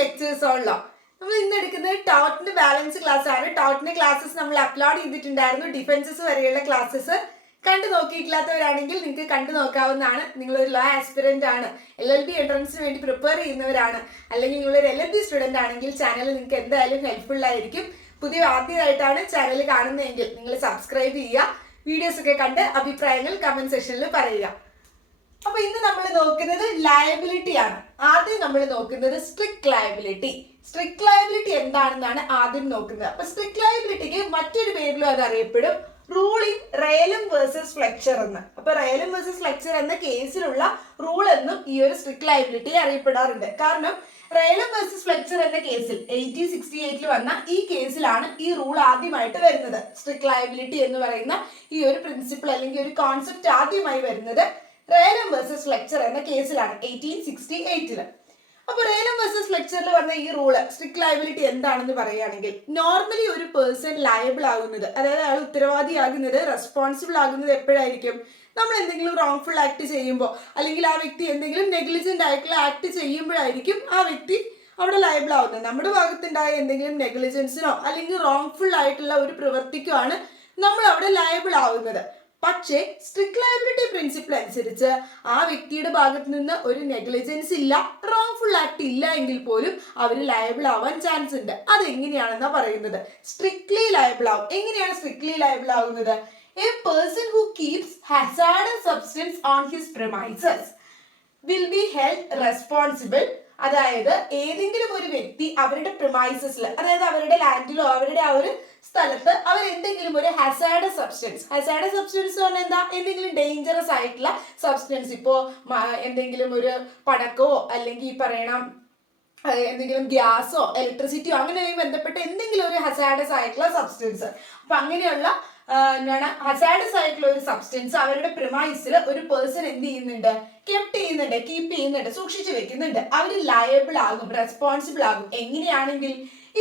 lectures on law. നമ്മൾ ഇന്ന് എടുക്കുന്നത് ടോട്ടിന്റെ ബാലൻസ് ക്ലാസ് ആണ്. ടോട്ടിന്റെ ക്ലാസ്സസ് നമ്മൾ അപ്ലോഡ് ചെയ്തിട്ടുണ്ടായിരുന്നു. ഡിഫൻസസ് വരെയുള്ള ക്ലാസ്സസ് കണ്ടു നോക്കിയിട്ടില്ലാത്തവരാണെങ്കിൽ നിങ്ങൾക്ക് കണ്ടു നോക്കാവുന്നതാണ്. നിങ്ങളൊരു ലോ ആസ്പിറന്റ് ആണ്, LLB എൻട്രൻസിന് വേണ്ടി പ്രിപ്പയർ ചെയ്യുന്നവരാണ്, അല്ലെങ്കിൽ നിങ്ങളൊരു LLB സ്റ്റുഡന്റ് ആണെങ്കിൽ ചാനൽ നിങ്ങൾക്ക് എന്തായാലും ഹെൽപ്ഫുൾ ആയിരിക്കും. ആദ്യമായിട്ടാണ് ചാനൽ കാണുന്നതെങ്കിൽ നിങ്ങൾ സബ്സ്ക്രൈബ് ചെയ്യുക. വീഡിയോസ് ഒക്കെ കണ്ട് അഭിപ്രായങ്ങൾ കമന്റ് സെക്ഷനിൽ പറയുക. അപ്പൊ ഇന്ന് നമ്മൾ നോക്കുന്നത് ലയബിലിറ്റി ആണ്. ആദ്യം നമ്മൾ നോക്കുന്നത് സ്ട്രിക്റ്റ് ലയബിലിറ്റി. സ്ട്രിക്റ്റ് ലയബിലിറ്റി എന്താണെന്നാണ് ആദ്യം നോക്കുന്നത്. അപ്പൊ സ്ട്രിക്റ്റ് ലയബിലിറ്റിക്ക് മറ്റൊരു പേരിലും അത് അറിയപ്പെടും, റൂളിംഗ് റയലം വേഴ്സസ് ഫ്ലെക്ചർ എന്ന്. അപ്പൊ റയലം വേഴ്സസ് ഫ്ലെക്ചർ എന്ന കേസിലുള്ള റൂൾ എന്നും ഈ ഒരു സ്ട്രിക്റ്റ് ലയബിലിറ്റി അറിയപ്പെടാറുണ്ട്. കാരണം റയലം വേഴ്സസ് ഫ്ലെക്ചർ എന്ന കേസിൽ 1868 വന്ന ഈ കേസിലാണ് ഈ റൂൾ ആദ്യമായിട്ട് വരുന്നത്. സ്ട്രിക്റ്റ് ലയബിലിറ്റി എന്ന് പറയുന്ന ഈ ഒരു പ്രിൻസിപ്പിൾ അല്ലെങ്കിൽ ഒരു കോൺസെപ്റ്റ് ആദ്യമായി വരുന്നത് റയലം വേഴ്സസ് ഫ്ലെക്ചർ എന്ന കേസിലാണ് 1868. അപ്പൊ റയലം വേഴ്സസ് ഫ്ലെക്ചറിൽ വന്ന ഈ റൂള് സ്ട്രിക്റ്റ് ലയബിലിറ്റി എന്താണെന്ന് പറയുകയാണെങ്കിൽ, നോർമലി ഒരു പേഴ്സൺ ലയബിൾ ആകുന്നത്, അതായത് അയാൾ ഉത്തരവാദിയാകുന്നത്, റെസ്പോൺസിബിൾ ആകുന്നത് എപ്പോഴായിരിക്കും? നമ്മൾ എന്തെങ്കിലും റോങ്ഫുൾ ആക്ട് ചെയ്യുമ്പോൾ, അല്ലെങ്കിൽ ആ വ്യക്തി എന്തെങ്കിലും നെഗ്ലിജന്റ് ആയിട്ടുള്ള ആക്ട് ചെയ്യുമ്പോഴായിരിക്കും ആ വ്യക്തി അവിടെ ലയബിൾ ആവുന്നത്. നമ്മുടെ ഭാഗത്തുണ്ടായ എന്തെങ്കിലും നെഗ്ലിജൻസിനോ അല്ലെങ്കിൽ റോങ്ഫുൾ ആയിട്ടുള്ള ഒരു പ്രവൃത്തിക്കോ ആണ് നമ്മൾ അവിടെ ലയബിൾ ആവുന്നത്. പക്ഷേ സ്ട്രിക്റ്റ് ലയബിലിറ്റി പ്രിൻസിപ്പിൾ അനുസരിച്ച് ആ വ്യക്തിയുടെ ഭാഗത്ത് നിന്ന് ഒരു നെഗ്ലിജൻസ് ഇല്ല, റോങ്ഫുൾ ആക്ട് ഇല്ല എങ്കിൽ പോലും അവർ ലയബിൾ ആവാൻ ചാൻസ് ഉണ്ട്. അതെങ്ങനെയാണെന്നാ പറയുന്നത്? സ്ട്രിക്ട്ലി ലയബിൾ ആവും. എങ്ങനെയാണ് സ്ട്രിക്ട്ലി ലയബിൾ ആവുന്നത്? A person who keeps hazardous substance on his premises will be held responsible. അതായത് ഏതെങ്കിലും ഒരു വ്യക്തി അവരുടെ പ്രിമൈസസിൽ, അതായത് അവരുടെ ലാൻഡിലോ അവരുടെ ആ ഒരു സ്ഥലത്ത് അവർ എന്തെങ്കിലും ഒരു ഹസാഡസ് സബ്സ്റ്റൻസ് പറഞ്ഞാൽ എന്താ? എന്തെങ്കിലും ഡേഞ്ചറസ് ആയിട്ടുള്ള സബ്സ്റ്റൻസ്, ഇപ്പോ എന്തെങ്കിലും ഒരു പടക്കോ അല്ലെങ്കിൽ ഈ പറയണം എന്തെങ്കിലും ഗ്യാസോ ഇലക്ട്രിസിറ്റിയോ അങ്ങനെയായി ബന്ധപ്പെട്ട എന്തെങ്കിലും ഒരു ഹസാഡസ് ആയിട്ടുള്ള സബ്സ്റ്റൻസ്, അപ്പൊ അങ്ങനെയുള്ള ഹസാഡസ് ആയിട്ടുള്ള ഒരു സബ്സ്റ്റൻസ് അവരുടെ പ്രിമൈസിൽ ഒരു പേഴ്സൺ എന്ത് ചെയ്യുന്നുണ്ട്? കീപ്പ് ചെയ്യുന്നുണ്ട്, സൂക്ഷിച്ചു വെക്കുന്നുണ്ട്. അവർ ലയബിൾ ആകും, റെസ്പോൺസിബിൾ ആകും. എങ്ങനെയാണെങ്കിൽ,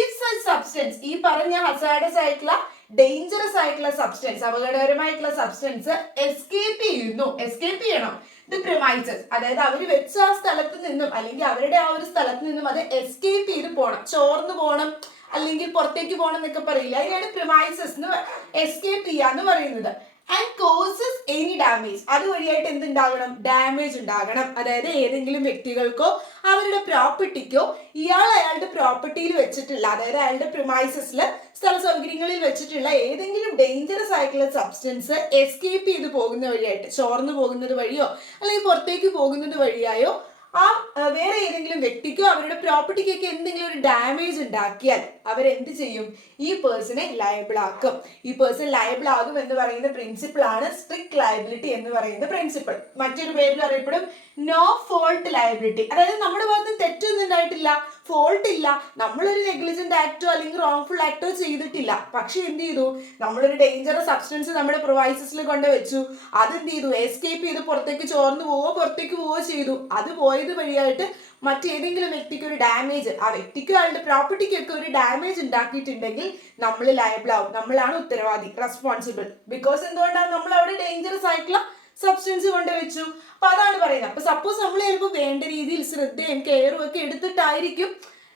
ഇഫ് സച്ച് സബ്സ്റ്റൻസ്, ഈ പറഞ്ഞ ഹസാഡസ് ആയിട്ടുള്ള ഡേഞ്ചറസ് ആയിട്ടുള്ള സബ്സ്റ്റൻസ്, അപകടകരമായിട്ടുള്ള സബ്സ്റ്റൻസ് എസ്കേപ്പ് ചെയ്യണം ദി പ്രിമൈസസ്, അതായത് അവർ വെച്ച ആ സ്ഥലത്ത് നിന്നും അല്ലെങ്കിൽ അവരുടെ ആ ഒരു സ്ഥലത്ത് നിന്നും അത് എസ്കേപ്പ് ചെയ്ത് പോകണം, ചോർന്നു പോകണം, അല്ലെങ്കിൽ പുറത്തേക്ക് പോകണം എന്നൊക്കെ പറയില്ല. അതിനാണ് പ്രിമൈസസ് എസ്കേപ്പ് ചെയ്യാന്ന് പറയുന്നത്. ആൻഡ് കോസസ് എനി ഡാമേജ്, അതുവഴിയായിട്ട് എന്തുണ്ടാകണം? ഡാമേജ് ഉണ്ടാകണം. അതായത് ഏതെങ്കിലും വ്യക്തികൾക്കോ അവരുടെ പ്രോപ്പർട്ടിക്കോ അയാളുടെ പ്രോപ്പർട്ടിയിൽ വെച്ചിട്ടുള്ള, അതായത് അയാളുടെ പ്രിമൈസസിൽ സ്ഥല സൗകര്യങ്ങളിൽ വെച്ചിട്ടുള്ള ഏതെങ്കിലും ഡേഞ്ചറസ് ആയിട്ടുള്ള സബ്സ്റ്റൻസ് എസ്കേപ്പ് ചെയ്ത് പോകുന്ന വഴിയായിട്ട്, ചോർന്നു പോകുന്നത് വഴിയോ അല്ലെങ്കിൽ പുറത്തേക്ക് പോകുന്നത് വഴിയായോ വേറെ ഏതെങ്കിലും വ്യക്തിക്കോ അവരുടെ പ്രോപ്പർട്ടിക്കൊക്കെ എന്തെങ്കിലും ഒരു ഡാമേജ് ഉണ്ടാക്കിയാൽ അവരെന്ത് ചെയ്യും? ഈ പേഴ്സണെ ലയബിൾ ആക്കും. ഈ പേഴ്സൺ ലയബിൾ ആകും എന്ന് പറയുന്ന പ്രിൻസിപ്പിൾ ആണ് സ്ട്രിക്റ്റ് ലയബിലിറ്റി എന്ന് പറയുന്ന പ്രിൻസിപ്പിൾ. മറ്റൊരു പേരിൽ അറിയപ്പെടും നോ ഫോൾട്ട് ലയബിലിറ്റി. അതായത് നമ്മുടെ ഭാഗത്ത് തെറ്റൊന്നും ഉണ്ടായിട്ടില്ല, ഫോൾട്ട് ഇല്ല, നമ്മളൊരു നെഗ്ലിജന്റ് ആക്ടോ അല്ലെങ്കിൽ റോങ്ഫുൾ ആക്ടോ ചെയ്തിട്ടില്ല. പക്ഷെ എന്ത് ചെയ്തു? നമ്മളൊരു ഡേഞ്ചറസ് സബ്സ്റ്റൻസ് നമ്മുടെ പ്രൊവൈസസിൽ കൊണ്ടുവച്ചു, അതെന്ത് ചെയ്തു? എസ്കേപ്പ് ചെയ്ത് പുറത്തേക്ക് ചോർന്നു പോവോ ചെയ്തു. അത് പോയത് വഴിയായിട്ട് മറ്റേതെങ്കിലും വ്യക്തിക്ക് ഒരു ഡാമേജ്, ആ വ്യക്തിക്കോ അയാളുടെ പ്രോപ്പർട്ടിക്കൊക്കെ ഒരു ഡാമേജ് ഉണ്ടാക്കിയിട്ടുണ്ടെങ്കിൽ നമ്മൾ ലയബിൾ ആവും. നമ്മളാണ് ഉത്തരവാദി, റെസ്പോൺസിബിൾ. ബിക്കോസ് എന്തുകൊണ്ടാണ്? നമ്മൾ അവിടെ ഡേഞ്ചറസ് ആയിട്ടുള്ള സബ്സ്റ്റൻസ് കൊണ്ടുവച്ചു. അപ്പൊ അതാണ് പറയുന്നത്. അപ്പൊ സപ്പോസ് നമ്മൾ ചിലപ്പോൾ വേണ്ട രീതിയിൽ ശ്രദ്ധയും കെയറും ഒക്കെ എടുത്തിട്ടായിരിക്കും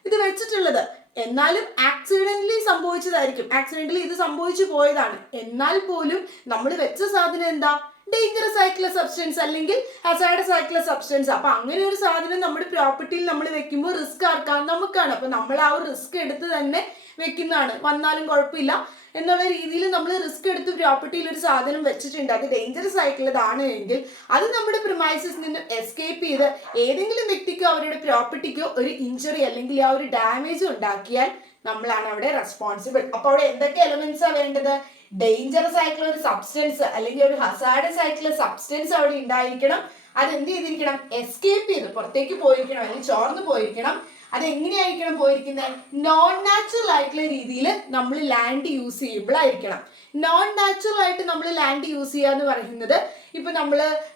ഇത് വെച്ചിട്ടുള്ളത്, എന്നാലും ആക്സിഡന്റലി സംഭവിച്ചതായിരിക്കും, ആക്സിഡന്റലി ഇത് സംഭവിച്ചു പോയതാണ്. എന്നാൽ പോലും നമ്മൾ വെച്ച സാധനം എന്താ? ഡേഞ്ചറസ് ആയിട്ടുള്ള സബ്സ്റ്റൻസ് അല്ലെങ്കിൽ ഹസാഡസ് ആയിട്ടുള്ള സബ്സ്റ്റൻസ്. അപ്പൊ അങ്ങനെ ഒരു സാധനം നമ്മുടെ പ്രോപ്പർട്ടിയിൽ നമ്മൾ വെക്കുമ്പോൾ റിസ്ക് ആർക്കാണ്? നമുക്കാണ്. അപ്പൊ നമ്മൾ ആ ഒരു റിസ്ക് എടുത്ത് തന്നെ വെക്കുന്നതാണ്. വന്നാലും കുഴപ്പമില്ല എന്നുള്ള രീതിയിൽ നമ്മൾ റിസ്ക് എടുത്ത് പ്രോപ്പർട്ടിയിൽ ഒരു സാധനം വെച്ചിട്ടുണ്ട്, അത് ഡേഞ്ചറസ് ആയിട്ടുള്ളതാണ് എങ്കിൽ അത് നമ്മുടെ പ്രിമൈസസിൽ നിന്ന് എസ്കേപ്പ് ചെയ്ത് ഏതെങ്കിലും വ്യക്തിക്കോ അവരുടെ പ്രോപ്പർട്ടിക്കോ ഒരു ഇഞ്ചുറി അല്ലെങ്കിൽ ആ ഒരു ഡാമേജ് ഉണ്ടാക്കിയാൽ നമ്മളാണ് അവിടെ റെസ്പോൺസിബിൾ. അപ്പൊ അവിടെ എന്തൊക്കെ എലമെന്റ്സാ വേണ്ടത്? ഡേഞ്ചറസ് ആയിട്ടുള്ള ഒരു സബ്സ്റ്റൻസ് അല്ലെങ്കിൽ ഒരു ഹസാഡസ് ആയിട്ടുള്ള സബ്സ്റ്റൻസ് അവിടെ ഉണ്ടായിരിക്കണം. അത് എന്ത് ചെയ്തിരിക്കണം? എസ്കേപ്പ് ചെയ്ത് പുറത്തേക്ക് പോയിരിക്കണം അല്ലെങ്കിൽ ചോർന്ന് പോയിരിക്കണം. അതെങ്ങനെയായിരിക്കണം പോയിരിക്കുന്നത്? നോൺ നാച്ചുറൽ ആയിട്ടുള്ള രീതിയിൽ നമ്മൾ ലാൻഡ് യൂസ് ചെയ്യുമ്പോഴായിരിക്കണം. നോൺ നാച്ചുറൽ ആയിട്ട് നമ്മൾ ലാൻഡ് യൂസ് ചെയ്യുക എന്ന് പറയുന്നത് ഇപ്പൊ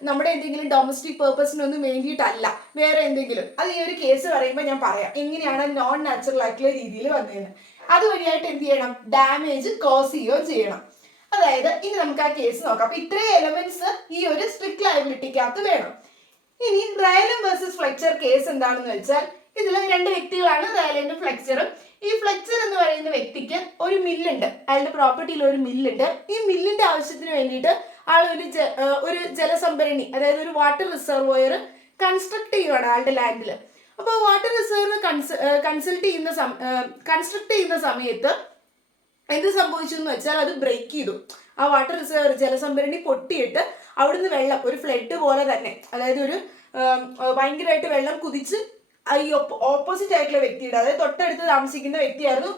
നമ്മുടെ എന്തെങ്കിലും ഡൊമസ്റ്റിക് പേർപ്പസിനൊന്നും വേണ്ടിയിട്ടല്ല, വേറെ എന്തെങ്കിലും. അത് ഈ ഒരു കേസ് പറയുമ്പോൾ ഞാൻ പറയാം എങ്ങനെയാണ് നോൺ നാച്ചുറൽ ആയിട്ടുള്ള രീതിയിൽ വന്നതെന്ന്. അതുവഴിയായിട്ട് എന്ത് ചെയ്യണം? ഡാമേജ് കോസ് ചെയ്യുകയോ ചെയ്യണം. അതായത് ഇനി നമുക്ക് ആ കേസ് നോക്കാം. അപ്പൊ ഇത്രയും എലമെന്റ്സ് ഈ ഒരു സ്ട്രിക്റ്റ് ലയബിലിറ്റിക്കകത്ത് വേണം. ഇനി റയലം വേഴ്സസ് ഫ്ലെക്ചർ കേസ് എന്താണെന്ന് വെച്ചാൽ, ഇതിൽ രണ്ട് വ്യക്തികളാണ് റയലന്റും ഫ്ലെക്ചറും. ഈ ഫ്ലെക്ചർ എന്ന് പറയുന്ന വ്യക്തിക്ക് ഒരു മില്ലുണ്ട്, അയാളുടെ പ്രോപ്പർട്ടിയിൽ ഒരു മില്ലുണ്ട്. ഈ മില്ലിന്റെ ആവശ്യത്തിന് വേണ്ടിയിട്ട് ആൾ ഒരു ജലസംഭരണി, അതായത് ഒരു വാട്ടർ റിസർവോയർ കൺസ്ട്രക്ട് ചെയ്യുവാണ് ആളുടെ ലാൻഡിൽ. അപ്പോൾ വാട്ടർ റിസർവ് കൺസ്ട്രക്ട് ചെയ്യുന്ന സമയത്ത് എന്ത് സംഭവിച്ചു എന്ന് വെച്ചാൽ അത് ബ്രേക്ക് ചെയ്തു. ആ വാട്ടർ റിസർവ് ജലസംഭരണി പൊട്ടിയിട്ട് അവിടുന്ന് വെള്ളം ഒരു ഫ്ലഡ് പോലെ തന്നെ, അതായത് ഒരു ഭയങ്കരമായിട്ട് വെള്ളം കുതിച്ച് ഈ ഓപ്പോസിറ്റ് ആയിട്ടുള്ള വ്യക്തിയുടെ, അതായത് തൊട്ടടുത്ത് താമസിക്കുന്ന വ്യക്തിയായിരുന്നു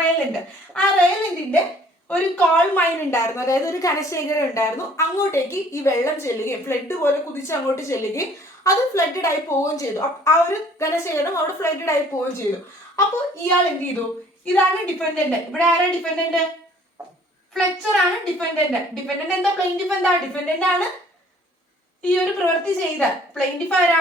റയലന്റ്. ആ റയലന്റിന്റെ ഒരു കോൾ മൈൻ ഉണ്ടായിരുന്നു, അതായത് ഒരു ഖനശേഖരം ഉണ്ടായിരുന്നു. അങ്ങോട്ടേക്ക് ഈ വെള്ളം ചെല്ലുകയും ഫ്ലഡ് പോലെ കുതിച്ച് അങ്ങോട്ട് ചെല്ലുകയും അത് ഫ്ലഡഡ് ആയി പോവുകയും ചെയ്തു. ആ ഒരു ഖനശേഖരം അവിടെ ഫ്ലഡഡ് ആയി പോവുകയും ചെയ്തു. അപ്പോൾ ഇയാൾ എന്ത് ചെയ്തു? ഇതാണ് ഡിഫൻഡന്റ്. ഇവിടെ ആരാ ഡിഫൻഡന്റ്? ഫ്ലെക്ചർ ആണ് ഡിഫൻഡന്റ്. ഡിഫൻഡന്റ് എന്താ? പ്ലെയിന്റിഫ് എന്താ? ഡിഫൻഡന്റ് ആണ് ഈ ഒരു പ്രവൃത്തി ചെയ്ത. പ്ലെയിന്റിഫ് ആരാ?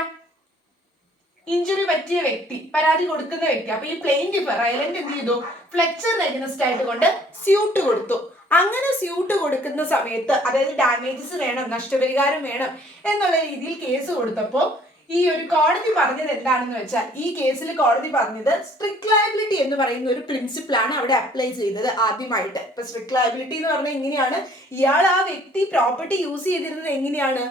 ഇഞ്ചുറി പറ്റിയ വ്യക്തി, പരാതി കൊടുക്കുന്ന വ്യക്തി. അപ്പൊ ഈ പ്ലെയിന്റിഫ് റയലന്റ് എന്ത് ചെയ്തു? ഫ്ലെക്ചറിന് അഗൈൻസ്റ്റ് ആയിട്ട് കൊണ്ട് സ്യൂട്ട് കൊടുത്തു. അങ്ങനെ സ്യൂട്ട് കൊടുക്കുന്ന സമയത്ത്, അതായത് ഡാമേജസ് വേണം, നഷ്ടപരിഹാരം വേണം എന്നുള്ള രീതിയിൽ കേസ് കൊടുത്തപ്പോൾ ഈ ഒരു കോടതി പറഞ്ഞത് എന്താണെന്ന് വെച്ചാൽ, ഈ കേസിൽ കോടതി പറഞ്ഞത് സ്ട്രിക്ട് ലയബിലിറ്റി എന്ന് പറയുന്ന ഒരു പ്രിൻസിപ്പിളാണ് അവിടെ അപ്ലൈ ചെയ്തത് ആദ്യമായിട്ട്. ഇപ്പൊ സ്ട്രിക്ട് ലയബിലിറ്റി എന്ന് പറഞ്ഞാൽ എങ്ങനെയാണ്? ഇയാൾ ആ വ്യക്തി പ്രോപ്പർട്ടി യൂസ് ചെയ്തിരുന്നത് എങ്ങനെയാണ്?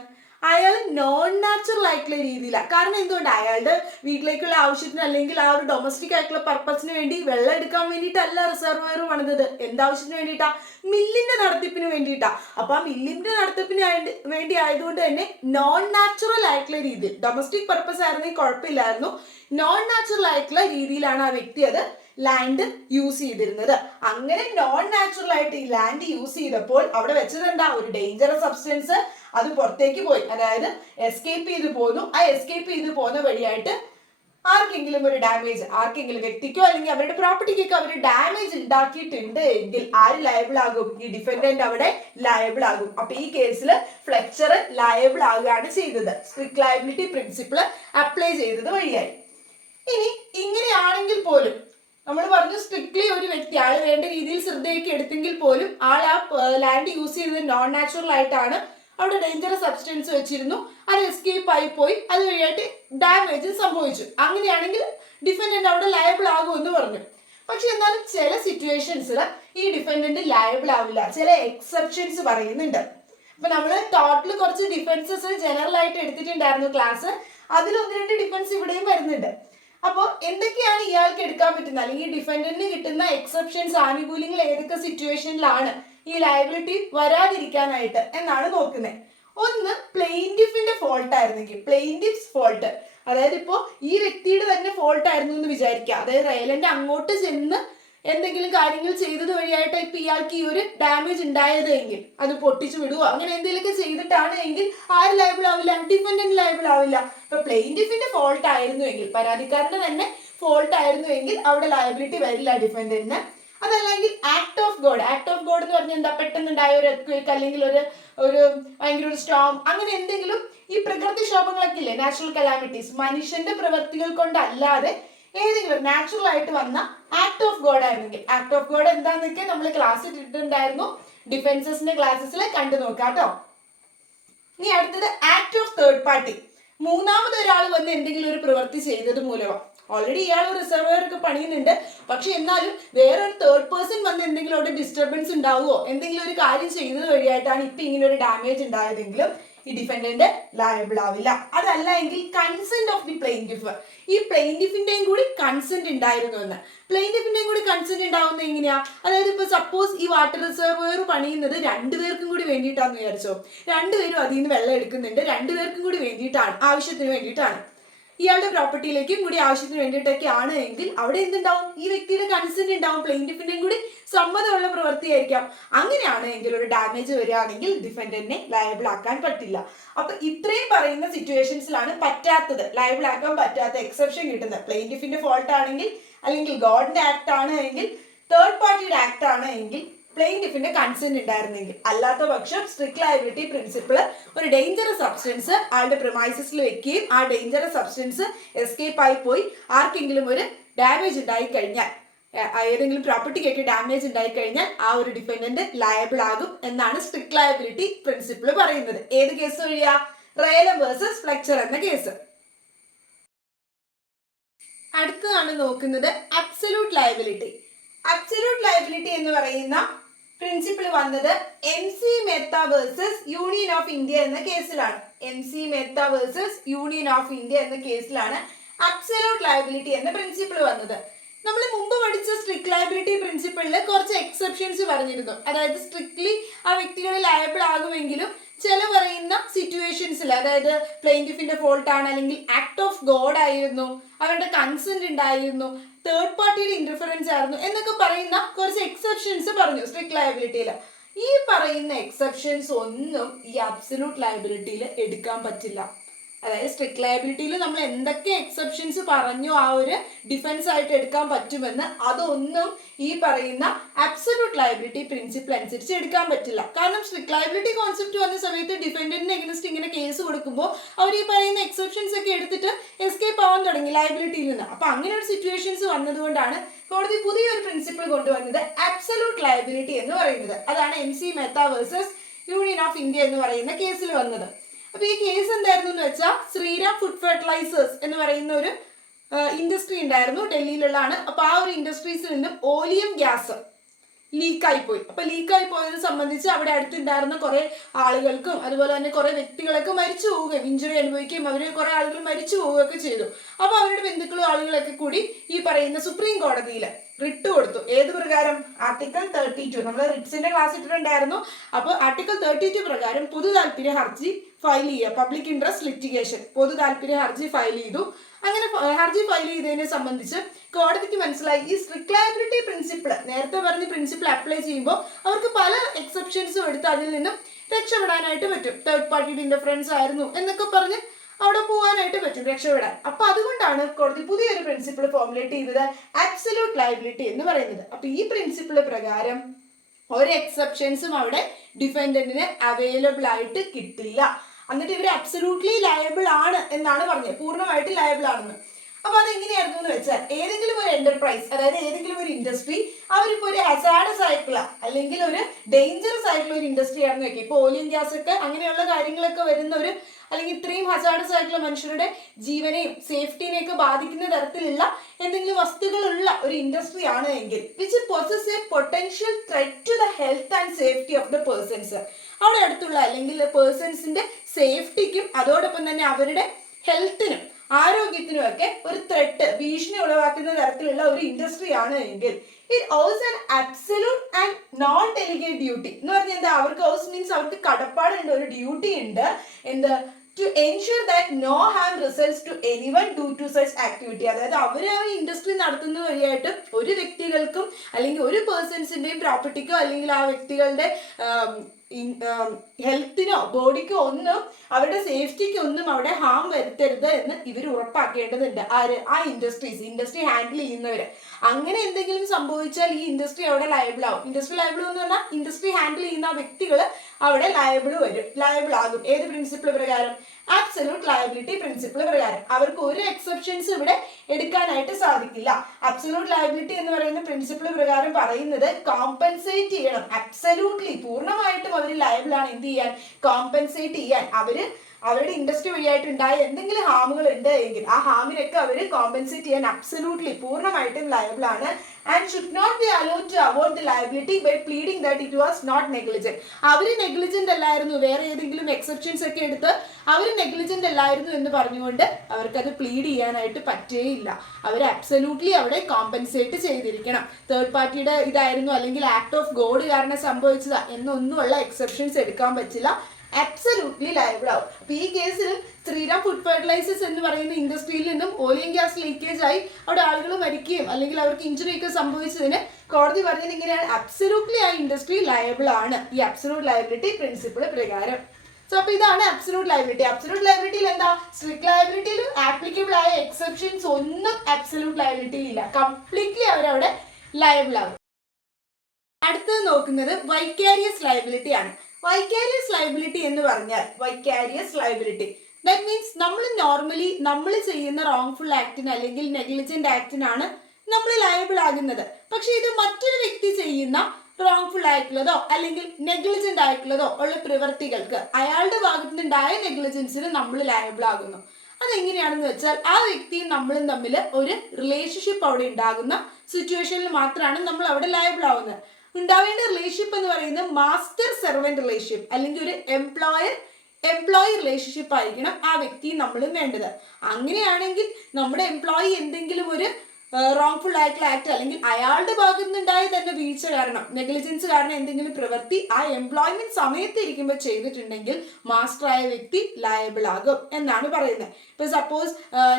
അയാൾ നോൺ നാച്ചുറൽ ആയിട്ടുള്ള രീതിയിലാണ്. കാരണം എന്തുകൊണ്ട്? അയാളുടെ വീട്ടിലേക്കുള്ള ആവശ്യത്തിന് അല്ലെങ്കിൽ ആ ഒരു ഡൊമസ്റ്റിക് ആയിട്ടുള്ള പർപ്പസിന് വേണ്ടി വെള്ളം എടുക്കാൻ വേണ്ടിയിട്ടല്ല റിസർവോയർ പണിതത്. എന്താവശ്യത്തിന് വേണ്ടിയിട്ടാ? മില്ലിന്റെ നടത്തിപ്പിന് വേണ്ടിയിട്ടാ. അപ്പൊ ആ മില്ലിന്റെ നടത്തിപ്പിന് വേണ്ടി ആയതുകൊണ്ട് തന്നെ നോൺ നാച്ചുറൽ ആയിട്ടുള്ള രീതിയിൽ, ഡൊമസ്റ്റിക് പർപ്പസ് ആയിരുന്നെങ്കിൽ കുഴപ്പമില്ലായിരുന്നു, നോൺ നാച്ചുറൽ ആയിട്ടുള്ള രീതിയിലാണ് ആ വ്യക്തി അത് ലാൻഡ് യൂസ് ചെയ്തിരുന്നത്. അങ്ങനെ നോൺ നാച്ചുറൽ ആയിട്ട് ഈ ലാൻഡ് യൂസ് ചെയ്തപ്പോൾ അവിടെ വെച്ചത് എന്താ? ഒരു ഡേഞ്ചറസ് സബ്സ്റ്റൻസ് അത് പുറത്തേക്ക് പോയി, അതായത് എസ്കേപ്പ് ചെയ്ത് പോന്നു. ആ എസ്കേപ്പ് ചെയ്ത് പോകുന്ന വഴിയായിട്ട് ആർക്കെങ്കിലും ഒരു ഡാമേജ്, ആർക്കെങ്കിലും വ്യക്തിക്കോ അല്ലെങ്കിൽ അവരുടെ പ്രോപ്പർട്ടിക്കൊക്കെ അവർ ഡാമേജ് ഉണ്ടാക്കിയിട്ടുണ്ട് എങ്കിൽ ആര് ലയബിൾ ആകും? ഈ ഡിഫൻഡന്റ് അവിടെ ലയബിൾ ആകും. അപ്പൊ ഈ കേസിൽ ഫ്ലെക്ചർ ലയബിൾ ആകുകയാണ് ചെയ്തത്, സ്ട്രിക്ട് ലയബിലിറ്റി പ്രിൻസിപ്പിൾ അപ്ലൈ ചെയ്തത് വഴിയായി. ഇനി ഇങ്ങനെയാണെങ്കിൽ പോലും നമ്മൾ പറഞ്ഞു സ്ട്രിക്ട്ലി ഒരു വ്യക്തി ആൾ വേണ്ട രീതിയിൽ ശ്രദ്ധയൊക്കെ എടുത്തെങ്കിൽ പോലും ആൾ ആ ലാൻഡ് യൂസ് ചെയ്തത് നോൺ നാച്ചുറൽ ആയിട്ടാണ്, അവിടെ ഡേഞ്ചറസ് സബ്സ്റ്റൻസ് വെച്ചിരുന്നു, അത് എസ്കേപ്പ് ആയി പോയി, അതുവഴിയായിട്ട് ഡാമേജ് സംഭവിച്ചു. അങ്ങനെയാണെങ്കിൽ ഡിഫൻഡന്റ് അവിടെ ലയബിൾ ആകുമെന്ന് പറഞ്ഞു. പക്ഷെ എന്നാലും ചില സിറ്റുവേഷൻസിൽ ഈ ഡിഫൻഡന്റ് ലയബിൾ ആവില്ല, ചില എക്സെപ്ഷൻസ് പറയുന്നുണ്ട്. അപ്പൊ നമ്മൾ ടോട്ടൽ കുറച്ച് ഡിഫൻസസ് ജനറൽ ആയിട്ട് എടുത്തിട്ടുണ്ടായിരുന്നു ക്ലാസ്, അതിൽ ഒന്ന് രണ്ട് ഡിഫൻസ് ഇവിടെയും വരുന്നുണ്ട്. അപ്പോൾ എന്തൊക്കെയാണ് ഇയാൾക്ക് എടുക്കാൻ പറ്റുന്നത്, അല്ലെങ്കിൽ ഡിഫൻഡന്റിന് കിട്ടുന്ന എക്സെപ്ഷൻസ്, ആനുകൂല്യങ്ങൾ ഏതൊക്കെ സിറ്റുവേഷനിലാണ് ഈ ലയബിലിറ്റി വരാതിരിക്കാനായിട്ട് എന്നാണ് നോക്കുന്നത്. ഒന്ന്, പ്ലെയിന്റിഫിന്റെ ഫോൾട്ട് ആയിരുന്നെങ്കിൽ, പ്ലെയിന്റിഫ്സ് ഫോൾട്ട്, അതായത് ഇപ്പോൾ ഈ വ്യക്തിയുടെ തന്നെ ഫോൾട്ട് ആയിരുന്നു എന്ന് വിചാരിക്കുക, അതായത് റയലന്റ് അങ്ങോട്ട് ചെന്ന് എന്തെങ്കിലും കാര്യങ്ങൾ ചെയ്തത് വഴിയായിട്ട് ഇപ്പൊ ഇയാൾക്ക് ഈ ഒരു ഡാമേജ് ഉണ്ടായത് എങ്കിൽ, അത് പൊട്ടിച്ചു വിടുവോ അങ്ങനെ എന്തെങ്കിലുമൊക്കെ ചെയ്തിട്ടാണ് എങ്കിൽ ആര് ലയബിൾ ആവില്ല? ഡിഫൻഡന്റ് ലയബിൾ ആവില്ല. ഇപ്പൊ പ്ലെയിന്റിഫിന്റെ ഫോൾട്ട് ആയിരുന്നു എങ്കിൽ, പരാതിക്കാരന്റെ തന്നെ ഫോൾട്ട് ആയിരുന്നു എങ്കിൽ അവിടെ ലയബിലിറ്റി വരില്ല ഡിഫൻഡന്റിന്. അതല്ലെങ്കിൽ act of God, act of God എന്ന് പറഞ്ഞാൽ എന്താ? പെട്ടെന്നുണ്ടായ ഒരു എർത്ത്ക്വേക്ക് അല്ലെങ്കിൽ ഒരു ഭയങ്കര ഒരു സ്റ്റോം, അങ്ങനെ എന്തെങ്കിലും ഈ പ്രകൃതിക്ഷോഭങ്ങളൊക്കെ ഇല്ലേ, നാച്ചുറൽ കലാമിറ്റീസ്, മനുഷ്യന്റെ പ്രവൃത്തികൾ കൊണ്ടല്ലാതെ ഏതെങ്കിലും നാച്ചുറൽ ആയിട്ട് വന്ന ആക്ട് ഓഫ് ഗോഡ് ആയിരുന്നെങ്കിൽ, ആക്ട് ഓഫ് ഗോഡ് എന്താന്നൊക്കെ നമ്മൾ ക്ലാസ്സിൽ ഇട്ടിട്ടുണ്ടായിരുന്നു, ഡിഫൻസസിന്റെ ക്ലാസ്സസിൽ കണ്ടു നോക്കാം കേട്ടോ. ഇനി അടുത്തത് ആക്ട് ഓഫ് തേർഡ് പാർട്ടി, മൂന്നാമത് ഒരാൾ വന്ന് എന്തെങ്കിലും ഒരു പ്രവൃത്തി ചെയ്തത് മൂലമാണ്. ഓൾറെഡി ഇയാൾ റിസർവർ ഒക്കെ പണിയുന്നുണ്ട്, പക്ഷെ എന്നാലും വേറൊരു തേർഡ് പേഴ്സൺ വന്ന് എന്തെങ്കിലും അവിടെ ഡിസ്റ്റർബൻസ് ഉണ്ടാവുമോ, എന്തെങ്കിലും ഒരു കാര്യം ചെയ്യുന്നത് വഴിയായിട്ടാണ് ഇപ്പൊ ഇങ്ങനെ ഒരു ഡാമേജ് ഉണ്ടായതെങ്കിലും ഈ ഡിഫൻഡന്റ് ലയബിൾ ആവില്ല. അതല്ല എങ്കിൽ കൺസെന്റ് ഓഫ് ദി പ്ലെയിന്റിഫ്, ഈ പ്ലെയിന്റിഫിന്റെയും കൂടി കൺസെന്റ് ഉണ്ടായിരുന്നു എന്ന്. പ്ലെയിന്റിഫിന്റെയും കൂടി കൺസെന്റ് ഉണ്ടാവുന്നത് എങ്ങനെയാ? അതായത് ഇപ്പൊ സപ്പോസ് ഈ വാട്ടർ റിസർവോയർ പണിയുന്നത് രണ്ടുപേർക്കും കൂടി വേണ്ടിയിട്ടാന്ന് വിചാരിച്ചോ, രണ്ടുപേരും അതിൽ നിന്ന് വെള്ളം എടുക്കുന്നുണ്ട്, രണ്ടുപേർക്കും കൂടി വേണ്ടിയിട്ടാണ്, ആവശ്യത്തിന് വേണ്ടിയിട്ടാണ്, ഇയാളുടെ പ്രോപ്പർട്ടിയിലേക്കും കൂടി ആവശ്യത്തിന് വേണ്ടിയിട്ടൊക്കെ ആണ് എങ്കിൽ അവിടെ എന്തുണ്ടാവും? ഈ വ്യക്തിയുടെ കൺസെന്റ് ഉണ്ടാവും, പ്ലെയിന്റിഫിന്റെയും കൂടി സമ്മതമുള്ള പ്രവൃത്തിയായിരിക്കാം. അങ്ങനെയാണ് എങ്കിൽ ഒരു ഡാമേജ് വരികയാണെങ്കിൽ ഡിഫൻഡന്റിനെ ലയബിൾ ആക്കാൻ പറ്റില്ല. അപ്പൊ ഇത്രയും പറയുന്ന സിറ്റുവേഷൻസിലാണ് പറ്റാത്തത്, ലയബിൾ ആക്കാൻ പറ്റാത്ത എക്സെപ്ഷൻ കിട്ടുന്നത്. പ്ലെയിന്റിഫിന്റെ ഫോൾട്ട് ആണെങ്കിൽ, അല്ലെങ്കിൽ ഗോഡിന്റെ ആക്ട് ആണ് എങ്കിൽ, തേർഡ് പാർട്ടിയുടെ ആക്ട് ആണ് എങ്കിൽ, പ്ലെയിന്റിഫിന്റെ കൺസെന്റ് ഉണ്ടായിരുന്നെങ്കിൽ. അല്ലാത്ത പക്ഷം സ്ട്രിക്ട് ലയബിലിറ്റി പ്രിൻസിപ്പിൾ ഒരു ഡേഞ്ചറസ് സബ്സ്റ്റൻസ് ആളുടെ പ്രിമൈസസിൽ വെക്കുകയും ആ ഡേഞ്ചറസ് സബ്സ്റ്റൻസ് എസ്കേപ്പ് ആയി പോയി ആർക്കെങ്കിലും ഒരു ഡാമേജ് ഉണ്ടായി കഴിഞ്ഞാൽ, ഏതെങ്കിലും പ്രോപ്പർട്ടിക്കൊക്കെ ഡാമേജ് ഉണ്ടായി കഴിഞ്ഞാൽ ആ ഒരു ഡിഫൻഡന്റ് ലയബിൾ ആകും എന്നാണ് സ്ട്രിക്ട് ലയബിലിറ്റി പ്രിൻസിപ്പിൾ പറയുന്നത്. ഏത് കേസ് വഴിയാ? റയലം വേഴ്സസ് ഫ്ലെക്ചർ എന്ന കേസ്. അടുത്തതാണ് നോക്കുന്നത് അബ്സല്യൂട്ട് ലയബിലിറ്റി. അബ്സല്യൂട്ട് ലയബിലിറ്റി എന്ന് പറയുന്ന പ്രിൻസിപ്പിൾ വന്നത് MC മെത്ത വേഴ്സസ് യൂണിയൻ ഓഫ് ഇന്ത്യ എന്ന കേസിലാണ്. MC മെത്ത വേഴ്സസ് യൂണിയൻ ഓഫ് ഇന്ത്യ എന്ന കേസിലാണ് അബ്സല്യൂട്ട് ലയബിലിറ്റി എന്ന പ്രിൻസിപ്പിൾ വന്നത്. നമ്മൾ മുമ്പ് പഠിച്ച സ്ട്രിക്റ്റ് ലയബിലിറ്റി പ്രിൻസിപ്പിളിൽ കുറച്ച് എക്സെപ്ഷൻസ് പറഞ്ഞിരുന്നു. അതായത് സ്ട്രിക്ട്ലി ആ വ്യക്തികൾ ലയബിൾ ആകുമെങ്കിലും ചില പറയുന്ന സിറ്റുവേഷൻസിൽ, അതായത് പ്ലെയിന്റിഫിന്റെ ഫോൾട്ട് ആണ്, അല്ലെങ്കിൽ ആക്ട് ഓഫ് ഗോഡ് ആയിരുന്നു, അവരുടെ കൺസെന്റ് ഉണ്ടായിരുന്നു, തേർഡ് പാർട്ടിയുടെ ഇന്റർഫറൻസ് ആയിരുന്നു എന്നൊക്കെ പറയുന്ന കുറച്ച് എക്സെപ്ഷൻസ് പറഞ്ഞു സ്ട്രിക്റ്റ് ലയബിലിറ്റിയിൽ. ഈ പറയുന്ന എക്സെപ്ഷൻസ് ഒന്നും ഈ അബ്സല്യൂട്ട് ലയബിലിറ്റിയിൽ എടുക്കാൻ പറ്റില്ല. അതായത് സ്ട്രിക്റ്റ് ലയബിലിറ്റിയിൽ നമ്മൾ എന്തൊക്കെ എക്സെപ്ഷൻസ് പറഞ്ഞു ആ ഒരു ഡിഫൻസ് ആയിട്ട് എടുക്കാൻ പറ്റുമെന്ന് അതൊന്നും ഈ പറയുന്ന അബ്സല്യൂട്ട് ലയബിലിറ്റി പ്രിൻസിപ്പിൾ അനുസരിച്ച് എടുക്കാൻ പറ്റില്ല. കാരണം സ്ട്രിക്റ്റ് ലയബിലിറ്റി കോൺസെപ്റ്റ് വന്ന സമയത്ത് ഡിഫൻഡന്റിന് എഗൻസ്റ്റ് ഇങ്ങനെ കേസ് കൊടുക്കുമ്പോൾ അവർ ഈ പറയുന്ന എക്സെപ്ഷൻസ് ഒക്കെ എടുത്തിട്ട് എസ്കേപ്പ് ആവാൻ തുടങ്ങി ലയബിലിറ്റിയിൽ നിന്ന്. അപ്പൊ അങ്ങനെ ഒരു സിറ്റുവേഷൻസ് വന്നതുകൊണ്ടാണ് കോടതി പുതിയൊരു പ്രിൻസിപ്പിൾ കൊണ്ടുവന്നത് അബ്സല്യൂട്ട് ലയബിലിറ്റി എന്ന് പറയുന്നത്. അതാണ് MC മെത്ത വേഴ്സസ് യൂണിയൻ ഓഫ് ഇന്ത്യ എന്ന് പറയുന്ന കേസിൽ വന്നത്. അപ്പൊ ഈ കേസ് എന്തായിരുന്നു എന്ന് വെച്ചാൽ ശ്രീറാം ഫുഡ് ഫെർട്ടിലൈസേഴ്സ് എന്ന് പറയുന്ന ഒരു ഇൻഡസ്ട്രി ഉണ്ടായിരുന്നു, ഡൽഹിയിലുള്ളതാണ്. അപ്പൊ ആ ഒരു ഇൻഡസ്ട്രീസിൽ നിന്നും ഓലിയം ഗ്യാസ് ലീക്കായി പോയി. അപ്പൊ ലീക്കായി പോയതിനെ സംബന്ധിച്ച് അവിടെ അടുത്തുണ്ടായിരുന്ന കുറെ ആളുകൾക്കും അതുപോലെ തന്നെ കുറെ വ്യക്തികളൊക്കെ മരിച്ചു പോവുകയും ഇഞ്ചുറി അനുഭവിക്കുകയും അവര് കുറെ ആളുകൾ മരിച്ചു പോവുകയൊക്കെ ചെയ്തു. അപ്പൊ അവരുടെ ബന്ധുക്കളും ആളുകളൊക്കെ കൂടി ഈ പറയുന്ന സുപ്രീം കോടതിയിൽ റിട്ട് കൊടുത്തു. ഏത് പ്രകാരം? ആർട്ടിക്കിൾ 32. നമ്മൾ റിട്സിന്റെ ക്ലാസ് ഇട്ടിട്ടുണ്ടായിരുന്നു. അപ്പോൾ ആർട്ടിക്കിൾ 32 പ്രകാരം പൊതു താല്പര്യ ഹർജി ഫയൽ ചെയ്യുക, പബ്ലിക് ഇൻട്രസ്റ്റ് ലിറ്റിഗേഷൻ, പൊതു താല്പര്യ ഹർജി ഫയൽ ചെയ്തു. അങ്ങനെ ഹർജി ഫയൽ ചെയ്തതിനെ സംബന്ധിച്ച് കോടതിക്ക് മനസ്സിലായി ഈ സ്ട്രിക്റ്റ് ലയബിലിറ്റി പ്രിൻസിപ്പിൾ, നേരത്തെ പറഞ്ഞ പ്രിൻസിപ്പിൾ അപ്ലൈ ചെയ്യുമ്പോൾ അവർക്ക് പല എക്സെപ്ഷൻസും എടുത്ത് അതിൽ നിന്നും രക്ഷപ്പെടാനായിട്ട് പറ്റും. തേർഡ് പാർട്ടിയുടെ ഇന്റർഫറൻസ് ആയിരുന്നു എന്നൊക്കെ പറഞ്ഞ് അവിടെ പോകാനായിട്ട് പറ്റും, രക്ഷപ്പെടാൻ. അപ്പൊ അതുകൊണ്ടാണ് കോടതി പുതിയൊരു പ്രിൻസിപ്പിൾ ഫോർമുലേറ്റ് ചെയ്തത് അബ്സല്യൂട്ട് ലയബിലിറ്റി എന്ന് പറയുന്നത്. അപ്പൊ ഈ പ്രിൻസിപ്പിൾ പ്രകാരം ഒരു എക്സെപ്ഷൻസും അവിടെ ഡിഫൻഡന്റിന് അവൈലബിൾ ആയിട്ട് കിട്ടില്ല. എന്നിട്ട് ഇവർ അബ്സല്യൂട്ട്ലി ലയബിൾ ആണ് എന്നാണ് പറഞ്ഞത്, പൂർണ്ണമായിട്ട് ലയബിൾ ആണെന്ന്. അപ്പൊ അതെങ്ങനെയായിരുന്നു എന്ന് വെച്ചാൽ ഏതെങ്കിലും ഒരു എന്റർപ്രൈസ്, അതായത് ഏതെങ്കിലും ഒരു ഇൻഡസ്ട്രി, അവരിപ്പോ ഒരു ഹസാഡസ് ആയിട്ടുള്ള അല്ലെങ്കിൽ ഒരു ഡേഞ്ചറസ് ആയിട്ടുള്ള ഒരു ഇൻഡസ്ട്രി ആണെന്ന് വെക്കുക. ഇപ്പൊ ഓയിൽ ആൻഡ് ഗ്യാസ് ഒക്കെ അങ്ങനെയുള്ള കാര്യങ്ങളൊക്കെ വരുന്ന ഒരു, അല്ലെങ്കിൽ ഇത്രയും ഹസാഡസ് ആയിട്ടുള്ള മനുഷ്യരുടെ ജീവനെയും സേഫ്റ്റിനെയൊക്കെ ബാധിക്കുന്ന തരത്തിലുള്ള എന്തെങ്കിലും വസ്തുക്കളുള്ള ഒരു ഇൻഡസ്ട്രി ആണ് എങ്കിൽ which possess a potential threat to the health and safety of the persons, അവിടെ അടുത്തുള്ള അല്ലെങ്കിൽ പേഴ്സൺസിന്റെ സേഫ്റ്റിക്കും അതോടൊപ്പം തന്നെ അവരുടെ ഹെൽത്തിനും ആരോഗ്യത്തിനും ഒക്കെ ഒരു ത്രെട്ട്, ഭീഷണി ഉളവാക്കുന്ന തരത്തിലുള്ള ഒരു ഇൻഡസ്ട്രി ആണ് എങ്കിൽ it owes an absolute and non delegate duty എന്ന് പറഞ്ഞാൽ എന്താ? അവർക്ക് ഓൾസ് മീൻസ് അവർക്ക് കടപ്പാടുണ്ട്, ഒരു ഡ്യൂട്ടി ഉണ്ട്. എന്ത്? To ensure that no harm results to anyone due to such activity. അതായത് അവർ ആ ഇൻഡസ്ട്രി നടത്തുന്ന വഴിയായിട്ട് ഒരു വ്യക്തികൾക്കും അല്ലെങ്കിൽ ഒരു പേഴ്സൺസിന്റെയും പ്രോപ്പർട്ടിക്കോ അല്ലെങ്കിൽ ആ വ്യക്തികളുടെ ഹെൽത്തിനോ ബോഡിക്കോ ഒന്നും അവരുടെ സേഫ്റ്റിക്ക് ഒന്നും അവിടെ ഹാം വരുത്തരുത് എന്ന് ഇവർ ഉറപ്പാക്കേണ്ടതുണ്ട്. ആര്? ആ ഇൻഡസ്ട്രി ഹാൻഡിൽ ചെയ്യുന്നവര്. അങ്ങനെ എന്തെങ്കിലും സംഭവിച്ചാൽ ഈ ഇൻഡസ്ട്രി അവിടെ ലയബിൾ ആവും. ഇൻഡസ്ട്രി ലയബിൾ എന്ന് പറഞ്ഞാൽ ഇൻഡസ്ട്രി ഹാൻഡിൽ ചെയ്യുന്ന വ്യക്തികൾ അവിടെ ലയബിൾ ആകും. ഏത് പ്രിൻസിപ്പിൾ പ്രകാരം? അബ്സല്യൂട്ട് ലയബിലിറ്റി പ്രിൻസിപ്പിൾ പ്രകാരം. അവർക്ക് ഒരു എക്സെപ്ഷൻസ് ഇവിടെ എടുക്കാനായിട്ട് സാധിക്കില്ല. അബ്സല്യൂട്ട് ലയബിലിറ്റി എന്ന് പറയുന്ന പ്രിൻസിപ്പിൾ പ്രകാരം പറയുന്നത് കോമ്പൻസേറ്റ് ചെയ്യണം. അബ്സല്യൂട്ട്ലി പൂർണ്ണമായിട്ടും അവർ ലയബിൾ ആണ് എന്ത് ചെയ്യാൻ? കോമ്പൻസേറ്റ് ചെയ്യാൻ. അവരുടെ ഇൻഡസ്ട്രി വഴിയായിട്ട് ഉണ്ടായ എന്തെങ്കിലും ഹാമുകൾ ഉണ്ട് എങ്കിൽ ആ ഹാമിനൊക്കെ അവർ കോമ്പൻസേറ്റ് ചെയ്യാൻ അബ്സല്യൂട്ട്ലി പൂർണ്ണമായിട്ടും ലയബിൾ ആണ്. And should not be allowed to avoid the liability by pleading that it was not negligent. അവർ നെഗ്ലിജന്റ് അല്ലായിരുന്നു, വേറെ ഏതെങ്കിലും എക്സെപ്ഷൻസ് ഒക്കെ എടുത്ത് അവർ നെഗ്ലിജന്റ് അല്ലായിരുന്നു എന്ന് പറഞ്ഞുകൊണ്ട് അവർക്കത് പ്ലീഡ് ചെയ്യാനായിട്ട് പറ്റേയില്ല. അവർ അബ്സല്യൂട്ട്ലി അവിടെ കോമ്പൻസേറ്റ് ചെയ്തിരിക്കണം. തേർഡ് പാർട്ടിയുടെ ഇതായിരുന്നു അല്ലെങ്കിൽ ആക്ട് ഓഫ് ഗോഡ് കാരണം സംഭവിച്ചതാ എന്നൊന്നുമുള്ള എക്സെപ്ഷൻസ് എടുക്കാൻ പറ്റില്ല. അബ്സല്യൂട്ട്ലി ലയബിൾ ആവും. അപ്പൊ ഈ കേസിൽ ശ്രീറാം ഫുഡ് ഫെർട്ടിലൈസേഴ്സ് എന്ന് പറയുന്ന ഇൻഡസ്ട്രിയിൽ നിന്നും ഓയിൽ ആൻഡ് ഗ്യാസ് ലീക്കേജ് ആയി അവിടെ ആളുകൾ മരിക്കുകയും അല്ലെങ്കിൽ അവർക്ക് ഇഞ്ചുറി ഒക്കെ സംഭവിച്ചതിന് കോടതി പറഞ്ഞത് ഇങ്ങനെയാണ്, അബ്സല്യൂട്ട്ലി ആ ഇൻഡസ്ട്രി ലയബിൾ ആണ് ഈ അബ്സല്യൂട്ട് ലയബിലിറ്റി പ്രിൻസിപ്പിൾ പ്രകാരം. സോ അപ്പൊ ഇതാണ് അബ്സല്യൂട്ട് ലയബിലിറ്റി. അബ്സല്യൂട്ട് ലയബിലിറ്റിയിൽ എന്താ? സ്ട്രിക്റ്റ് ലയബിലിറ്റിയിൽ ആപ്ലിക്കബിൾ ആയ എക്സെപ്ഷൻസ് ഒന്നും അബ്സല്യൂട്ട് ലയബിലിറ്റിയിൽ ഇല്ല. കംപ്ലീറ്റ്ലി അവരവിടെ ലയബിൾ ആകും. അടുത്തത് നോക്കുന്നത് വൈക്കാരിയസ് ലയബിലിറ്റി ആണ്. വൈക്കാരിയസ് ലയബിലിറ്റി എന്ന് പറഞ്ഞാൽ ദാറ്റ് മീൻസ് നമ്മൾ ചെയ്യുന്ന റോങ്ഫുൾ ആക്ടിന് അല്ലെങ്കിൽ നെഗ്ലിജന്റ് ആക്ടിനാണ് നമ്മൾ ലയബിൾ ആകുന്നത്. പക്ഷെ ഇത് മറ്റൊരു വ്യക്തി ചെയ്യുന്ന റോങ്ഫുൾ ആയിട്ടുള്ളതോ അല്ലെങ്കിൽ നെഗ്ലിജന്റ് ആയിട്ടുള്ളതോ ഉള്ള പ്രവൃത്തികൾക്ക് അയാളുടെ ഭാഗത്തു നിന്നുണ്ടായ നെഗ്ലിജൻസിന് നമ്മൾ ലയബിൾ ആകുന്നു. അതെങ്ങനെയാണെന്ന് വെച്ചാൽ ആ വ്യക്തിയും നമ്മളും തമ്മിൽ ഒരു റിലേഷൻഷിപ്പ് അവിടെ ഉണ്ടാകുന്ന സിറ്റുവേഷനിൽ മാത്രമാണ് നമ്മൾ അവിടെ ലയബിൾ ആവുന്നത്. ഉണ്ടാവേണ്ട റിലേഷൻഷിപ്പ് എന്ന് പറയുന്നത് മാസ്റ്റർ സെർവൻറ്റ് റിലേഷൻഷിപ്പ് അല്ലെങ്കിൽ ഒരു എംപ്ലോയി റിലേഷൻഷിപ്പ് ആയിരിക്കണം ആ വ്യക്തിയും നമ്മളും വേണ്ടത്. അങ്ങനെയാണെങ്കിൽ നമ്മുടെ എംപ്ലോയി എന്തെങ്കിലും ഒരു റോങ്ഫുൾ ആയിട്ടുള്ള ആക്ട് അല്ലെങ്കിൽ അയാളുടെ ഭാഗത്തു നിന്നുണ്ടായ തന്നെ വീഴ്ച കാരണം നെഗ്ലിജൻസ് കാരണം എന്തെങ്കിലും പ്രവൃത്തി ആ എംപ്ലോയ്മെന്റ് സമയത്ത് ഇരിക്കുമ്പോൾ ചെയ്തിട്ടുണ്ടെങ്കിൽ മാസ്റ്ററായ വ്യക്തി ലയബിൾ ആകും എന്നാണ് പറയുന്നത്. ഇപ്പൊ സപ്പോസ്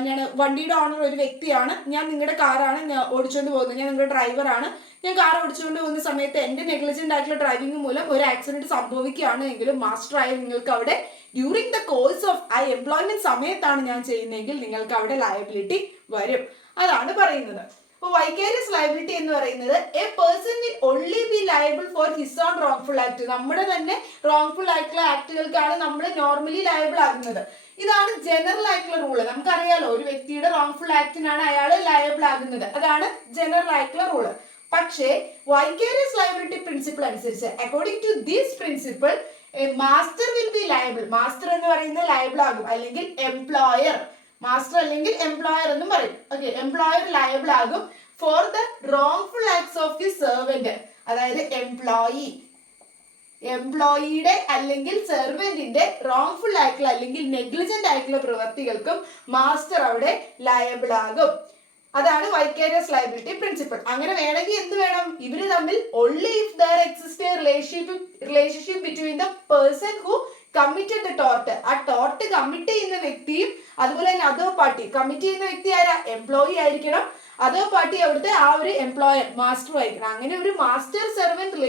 ഞാൻ വണ്ടിയുടെ ഓണർ ഒരു വ്യക്തിയാണ്, ഞാൻ നിങ്ങളുടെ കാറാണ് ഞാൻ ഓടിച്ചുകൊണ്ട് പോകുന്നത്, ഞാൻ നിങ്ങളുടെ ഡ്രൈവറാണ്, ഞാൻ കാർ ഓടിച്ചുകൊണ്ട് പോകുന്ന സമയത്ത് എൻ്റെ നെഗ്ലിജന്റ് ആയിട്ടുള്ള ഡ്രൈവിംഗ് മൂലം ഒരു ആക്സിഡന്റ് സംഭവിക്കുകയാണ് എങ്കിലും മാസ്റ്ററായ നിങ്ങൾക്ക് അവിടെ ഡ്യൂറിങ് ദ കോഴ്സ് ഓഫ് ആ എംപ്ലോയ്മെന്റ് സമയത്താണ് ഞാൻ ചെയ്യുന്നതെങ്കിൽ നിങ്ങൾക്ക് അവിടെ ലയബിലിറ്റി വരും. അതാണ് പറയുന്നത്. അപ്പോൾ വൈകാരിയസ് ലയബിലിറ്റി എന്ന് പറയുന്നത് A person will only be liable for his own wrongful act. നമ്മുടെ തന്നെ റോങ്ഫുൾ ആയിട്ടുള്ള ആക്ടുകൾക്കാണ് നമ്മൾ നോർമലി ലയബിൾ ആകുന്നത്. ഇതാണ് ജനറൽ ആയിട്ടുള്ള റൂള്. നമുക്കറിയാലോ ഒരു വ്യക്തിയുടെ റോങ്ഫുൾ ആക്ടിനാണ് അയാൾ ലയബിൾ ആകുന്നത്. അതാണ് ജനറൽ ആയിട്ടുള്ള റൂള്. പക്ഷേ വൈകാരിയസ് ലയബിലിറ്റി പ്രിൻസിപ്പിൾ അനുസരിച്ച് according to this principle master will be liable. Master എന്ന് പറയുന്നത് ലയബിൾ ആകും, അല്ലെങ്കിൽ എംപ്ലോയർ, മാസ്റ്റർ അല്ലെങ്കിൽ എംപ്ലോയർ എന്നും പറയും. ഓക്കെ, എംപ്ലോയർ ലയബിൾ ആകും for the wrongful acts of the servant. അതായത് എംപ്ലോയിയുടെ അല്ലെങ്കിൽ സെർവന്റിന്റെ റോങ്ഫുൾ ആയിട്ടുള്ള അല്ലെങ്കിൽ നെഗ്ലിജന്റ് ആയിട്ടുള്ള പ്രവർത്തികൾക്കും മാസ്റ്റർ അവിടെ ലയബിൾ ആകും. അതാണ് വൈകാരിയസ് ലയബിലിറ്റി പ്രിൻസിപ്പിൾ. അങ്ങനെ വേണമെങ്കിൽ എന്ത് വേണം, ഇവര് തമ്മിൽ only if there exists a relationship between the person who committed the tort. ആ ടോർട്ട് കമ്മിറ്റ് ചെയ്യുന്ന വ്യക്തിയും അതുപോലെ തന്നെ അതർ പാർട്ടി കമ്മിറ്റ് ചെയ്യുന്ന വ്യക്തി ആരാ, എംപ്ലോയി ആയിരിക്കണം, അതർ പാർട്ടി അവിടുത്തെ ആ ഒരു എംപ്ലോയർ മാസ്റ്റർ ആയിരിക്കണം. അങ്ങനെ ഒരു മാസ്റ്റർ സെർവന്റ്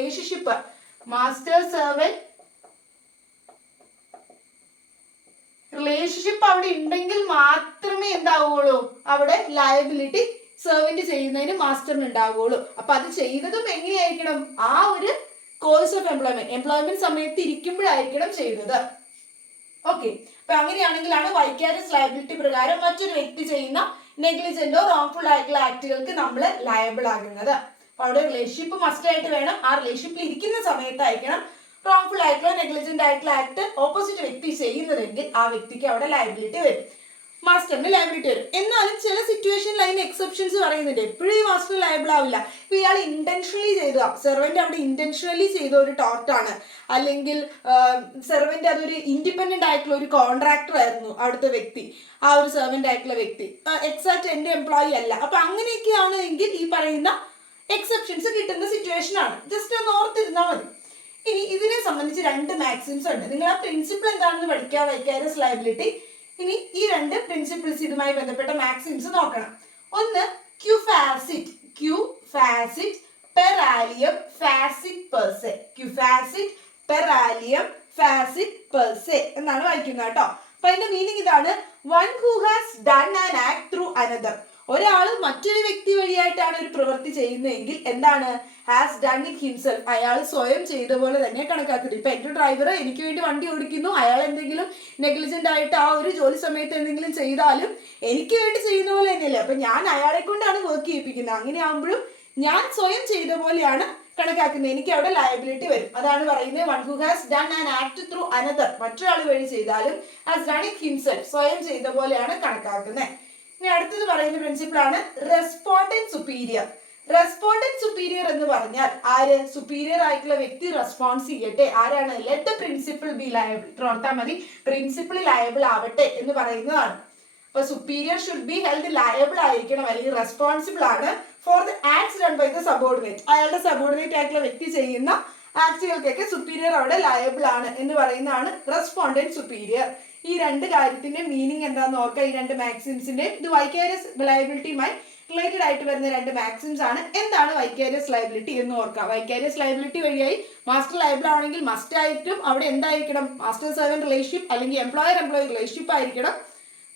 റിലേഷൻഷിപ്പ് അവിടെ ഉണ്ടെങ്കിൽ മാത്രമേ എന്താവുള്ളൂ, അവിടെ ലയബിലിറ്റി സെർവന്റ് ചെയ്യുന്നതിന് മാസ്റ്ററിന് ഉണ്ടാവുള്ളൂ. അപ്പൊ അത് ചെയ്തതും എങ്ങനെയായിരിക്കണം, ആ ഒരു കോഴ്സ് ഓഫ് എംപ്ലോയ്മെന്റ് സമയത്ത് ഇരിക്കുമ്പോഴായിരിക്കണം ചെയ്യുന്നത്. ഓക്കെ, അപ്പൊ അങ്ങനെയാണെങ്കിലാണ് വൈകാരിയസ് ലയബിലിറ്റി പ്രകാരം മറ്റൊരു വ്യക്തി ചെയ്യുന്ന നെഗ്ലിജന്റോ റോങ്ഫുൾ ആയിട്ടുള്ള ആക്ടുകൾക്ക് നമ്മൾ ലയബിൾ ആകുന്നത്. അപ്പൊ അവിടെ റിലേഷൻഷിപ്പ് മസ്റ്റ് ആയിട്ട് വേണം. ആ റിലേഷൻഷിപ്പിൽ ഇരിക്കുന്ന സമയത്തായിരിക്കണം റോങ്ഫുൾ ആയിട്ടുള്ള നെഗ്ലിജന്റ് ആയിട്ടുള്ള ആക്ട് ഓപ്പോസിറ്റ് വ്യക്തി ചെയ്യുന്നതെങ്കിൽ ആ വ്യക്തിക്ക് അവിടെ ലയബിലിറ്റി വരും, മാസ്റ്ററിന് ലയബിലിറ്റി വരും. എന്നാലും ചില സിറ്റുവേഷനിൽ അതിന് എക്സെപ്ഷൻസ് പറയുന്നുണ്ട്. എപ്പോഴും ഈ മാസ്റ്റർ ലയബിൾ ആവില്ല. ഇപ്പൊ ഇയാൾ ഇന്റൻഷനലി ചെയ്ത സെർവന്റ് അവിടെ ഇന്റൻഷനലി ചെയ്ത ഒരു ടോർട്ടാണ്, അല്ലെങ്കിൽ സെർവന്റ് അതൊരു ഇൻഡിപെൻഡന്റ് ആയിട്ടുള്ള ഒരു കോൺട്രാക്ടർ ആയിരുന്നു അവിടുത്തെ വ്യക്തി, ആ ഒരു സെർവന്റ് ആയിട്ടുള്ള വ്യക്തി എക്സാക്ട് എന്റെ എംപ്ലോയി അല്ല. അപ്പൊ അങ്ങനെയൊക്കെയാണ് എങ്കിൽ ഈ പറയുന്ന എക്സെപ്ഷൻസ് കിട്ടുന്ന സിറ്റുവേഷൻ ആണ്. ജസ്റ്റ് ഒന്ന് ഓർത്തിരുന്നാൽ മതി. ഇനി ഇതിനെ സംബന്ധിച്ച് രണ്ട് മാക്സിംസ് ഉണ്ട്. നിങ്ങൾ ആ പ്രിൻസിപ്പിൾ എന്താണെന്ന് പഠിക്കുക, വൈകാരിയസ് ലയബിലിറ്റി. ഇനി ഈ രണ്ട് പ്രിൻസിപ്പിൾസ് ഇതുമായി ബന്ധപ്പെട്ട മാക്സിംസ് നോക്കണം. ഒന്ന് ക്യു ഫാസിറ്റ് പെർ ആലിയം ഫാസിറ്റ് പെർസെ. ക്യു ഫാസിറ്റ് പെർ ആലിയം ഫാസിറ്റ് പെർസെ എന്നാണ് വായിക്കുന്നത് കേട്ടോ. അപ്പൊ അതിന്റെ മീനിങ് ഇതാണ്, one who has done an act through another. ഒരാൾ മറ്റൊരു വ്യക്തി വഴിയായിട്ടാണ് ഒരു പ്രവൃത്തി ചെയ്യുന്നതെങ്കിൽ എന്താണ്, ഹാസ് ഡൺ ഇറ്റ് ഹിംസെൽഫ്. അയാൾ സ്വയം ചെയ്ത പോലെ തന്നെ കണക്കാക്കുന്നത്. ഇപ്പൊ എന്റെ ഡ്രൈവർ എനിക്ക് വേണ്ടി വണ്ടി ഓടിക്കുന്നു, അയാൾ എന്തെങ്കിലും നെഗ്ലിജന്റ് ആയിട്ട് ആ ഒരു ജോലി സമയത്ത് എന്തെങ്കിലും ചെയ്താലും എനിക്ക് വേണ്ടി ചെയ്യുന്ന പോലെ തന്നെയല്ലേ. അപ്പൊ ഞാൻ അയാളെ കൊണ്ടാണ് വർക്ക് ചെയ്യിപ്പിക്കുന്നത്. അങ്ങനെ ആകുമ്പോഴും ഞാൻ സ്വയം ചെയ്ത പോലെയാണ് കണക്കാക്കുന്നത്, എനിക്ക് അവിടെ ലയബിലിറ്റി വരും. അതാണ് പറയുന്നത്, one who has done an act through another. മറ്റൊരാൾ വഴി ചെയ്താലും ഹാസ് ഡൺ ഇറ്റ് ഹിംസെൽഫ്, സ്വയം ചെയ്ത പോലെയാണ് കണക്കാക്കുന്നത്. ഇനി അടുത്തത് പറയുന്ന പ്രിൻസിപ്പിൾ ആണ് റെസ്പോണ്ടന്റ് സുപ്പീരിയർ. റെസ്പോണ്ടന്റ് സുപ്പീരിയർ എന്ന് പറഞ്ഞാൽ ആര്, സുപ്പീരിയർ ആയിട്ടുള്ള വ്യക്തി റെസ്പോൺസ് ചെയ്യട്ടെ. ആരാണ്, let the principle be liable. ഓർത്താൽ മതി, പ്രിൻസിപ്പിൾ ലയബിൾ ആവട്ടെ എന്ന് പറയുന്നതാണ്. അപ്പൊ superior should be held liable ആയിരിക്കണം, അല്ലെങ്കിൽ റെസ്പോൺസിബിൾ ആണ് for the acts done by the subordinate. അയാളുടെ സബോർഡിനേറ്റ് ആയിട്ടുള്ള വ്യക്തി ചെയ്യുന്ന ആക്ടുകൾക്കൊക്കെ സുപ്പീരിയർ അവിടെ ലയബിൾ ആണ് എന്ന് പറയുന്നതാണ് റെസ്പോണ്ടന്റ് സുപ്പീരിയർ. ഈ രണ്ട് കാര്യത്തിന്റെ മീനിങ് എന്താണെന്ന് ഓർക്കുക. ഈ രണ്ട് മാക്സിംസിന്റെ ഇത് വൈകാരിയസ് ലയബിലിറ്റിയുമായി റിലേറ്റഡ് ആയിട്ട് വരുന്ന രണ്ട് മാക്സിംസ് ആണ്. എന്താണ് വൈകാരിയസ് ലയബിലിറ്റി എന്ന് ഓർക്കുക. വൈകാരിയസ് ലയബിലിറ്റി വഴിയായി മാസ്റ്റർ ലയബിൾ ആണെങ്കിൽ മസ്റ്റ് ആയിട്ടും അവിടെ എന്തായിരിക്കണം, മാസ്റ്റർ സെർവന്റ് റിലേഷൻഷിപ്പ് അല്ലെങ്കിൽ എംപ്ലോയർ റിലേഷൻഷിപ്പ് ആയിരിക്കണം.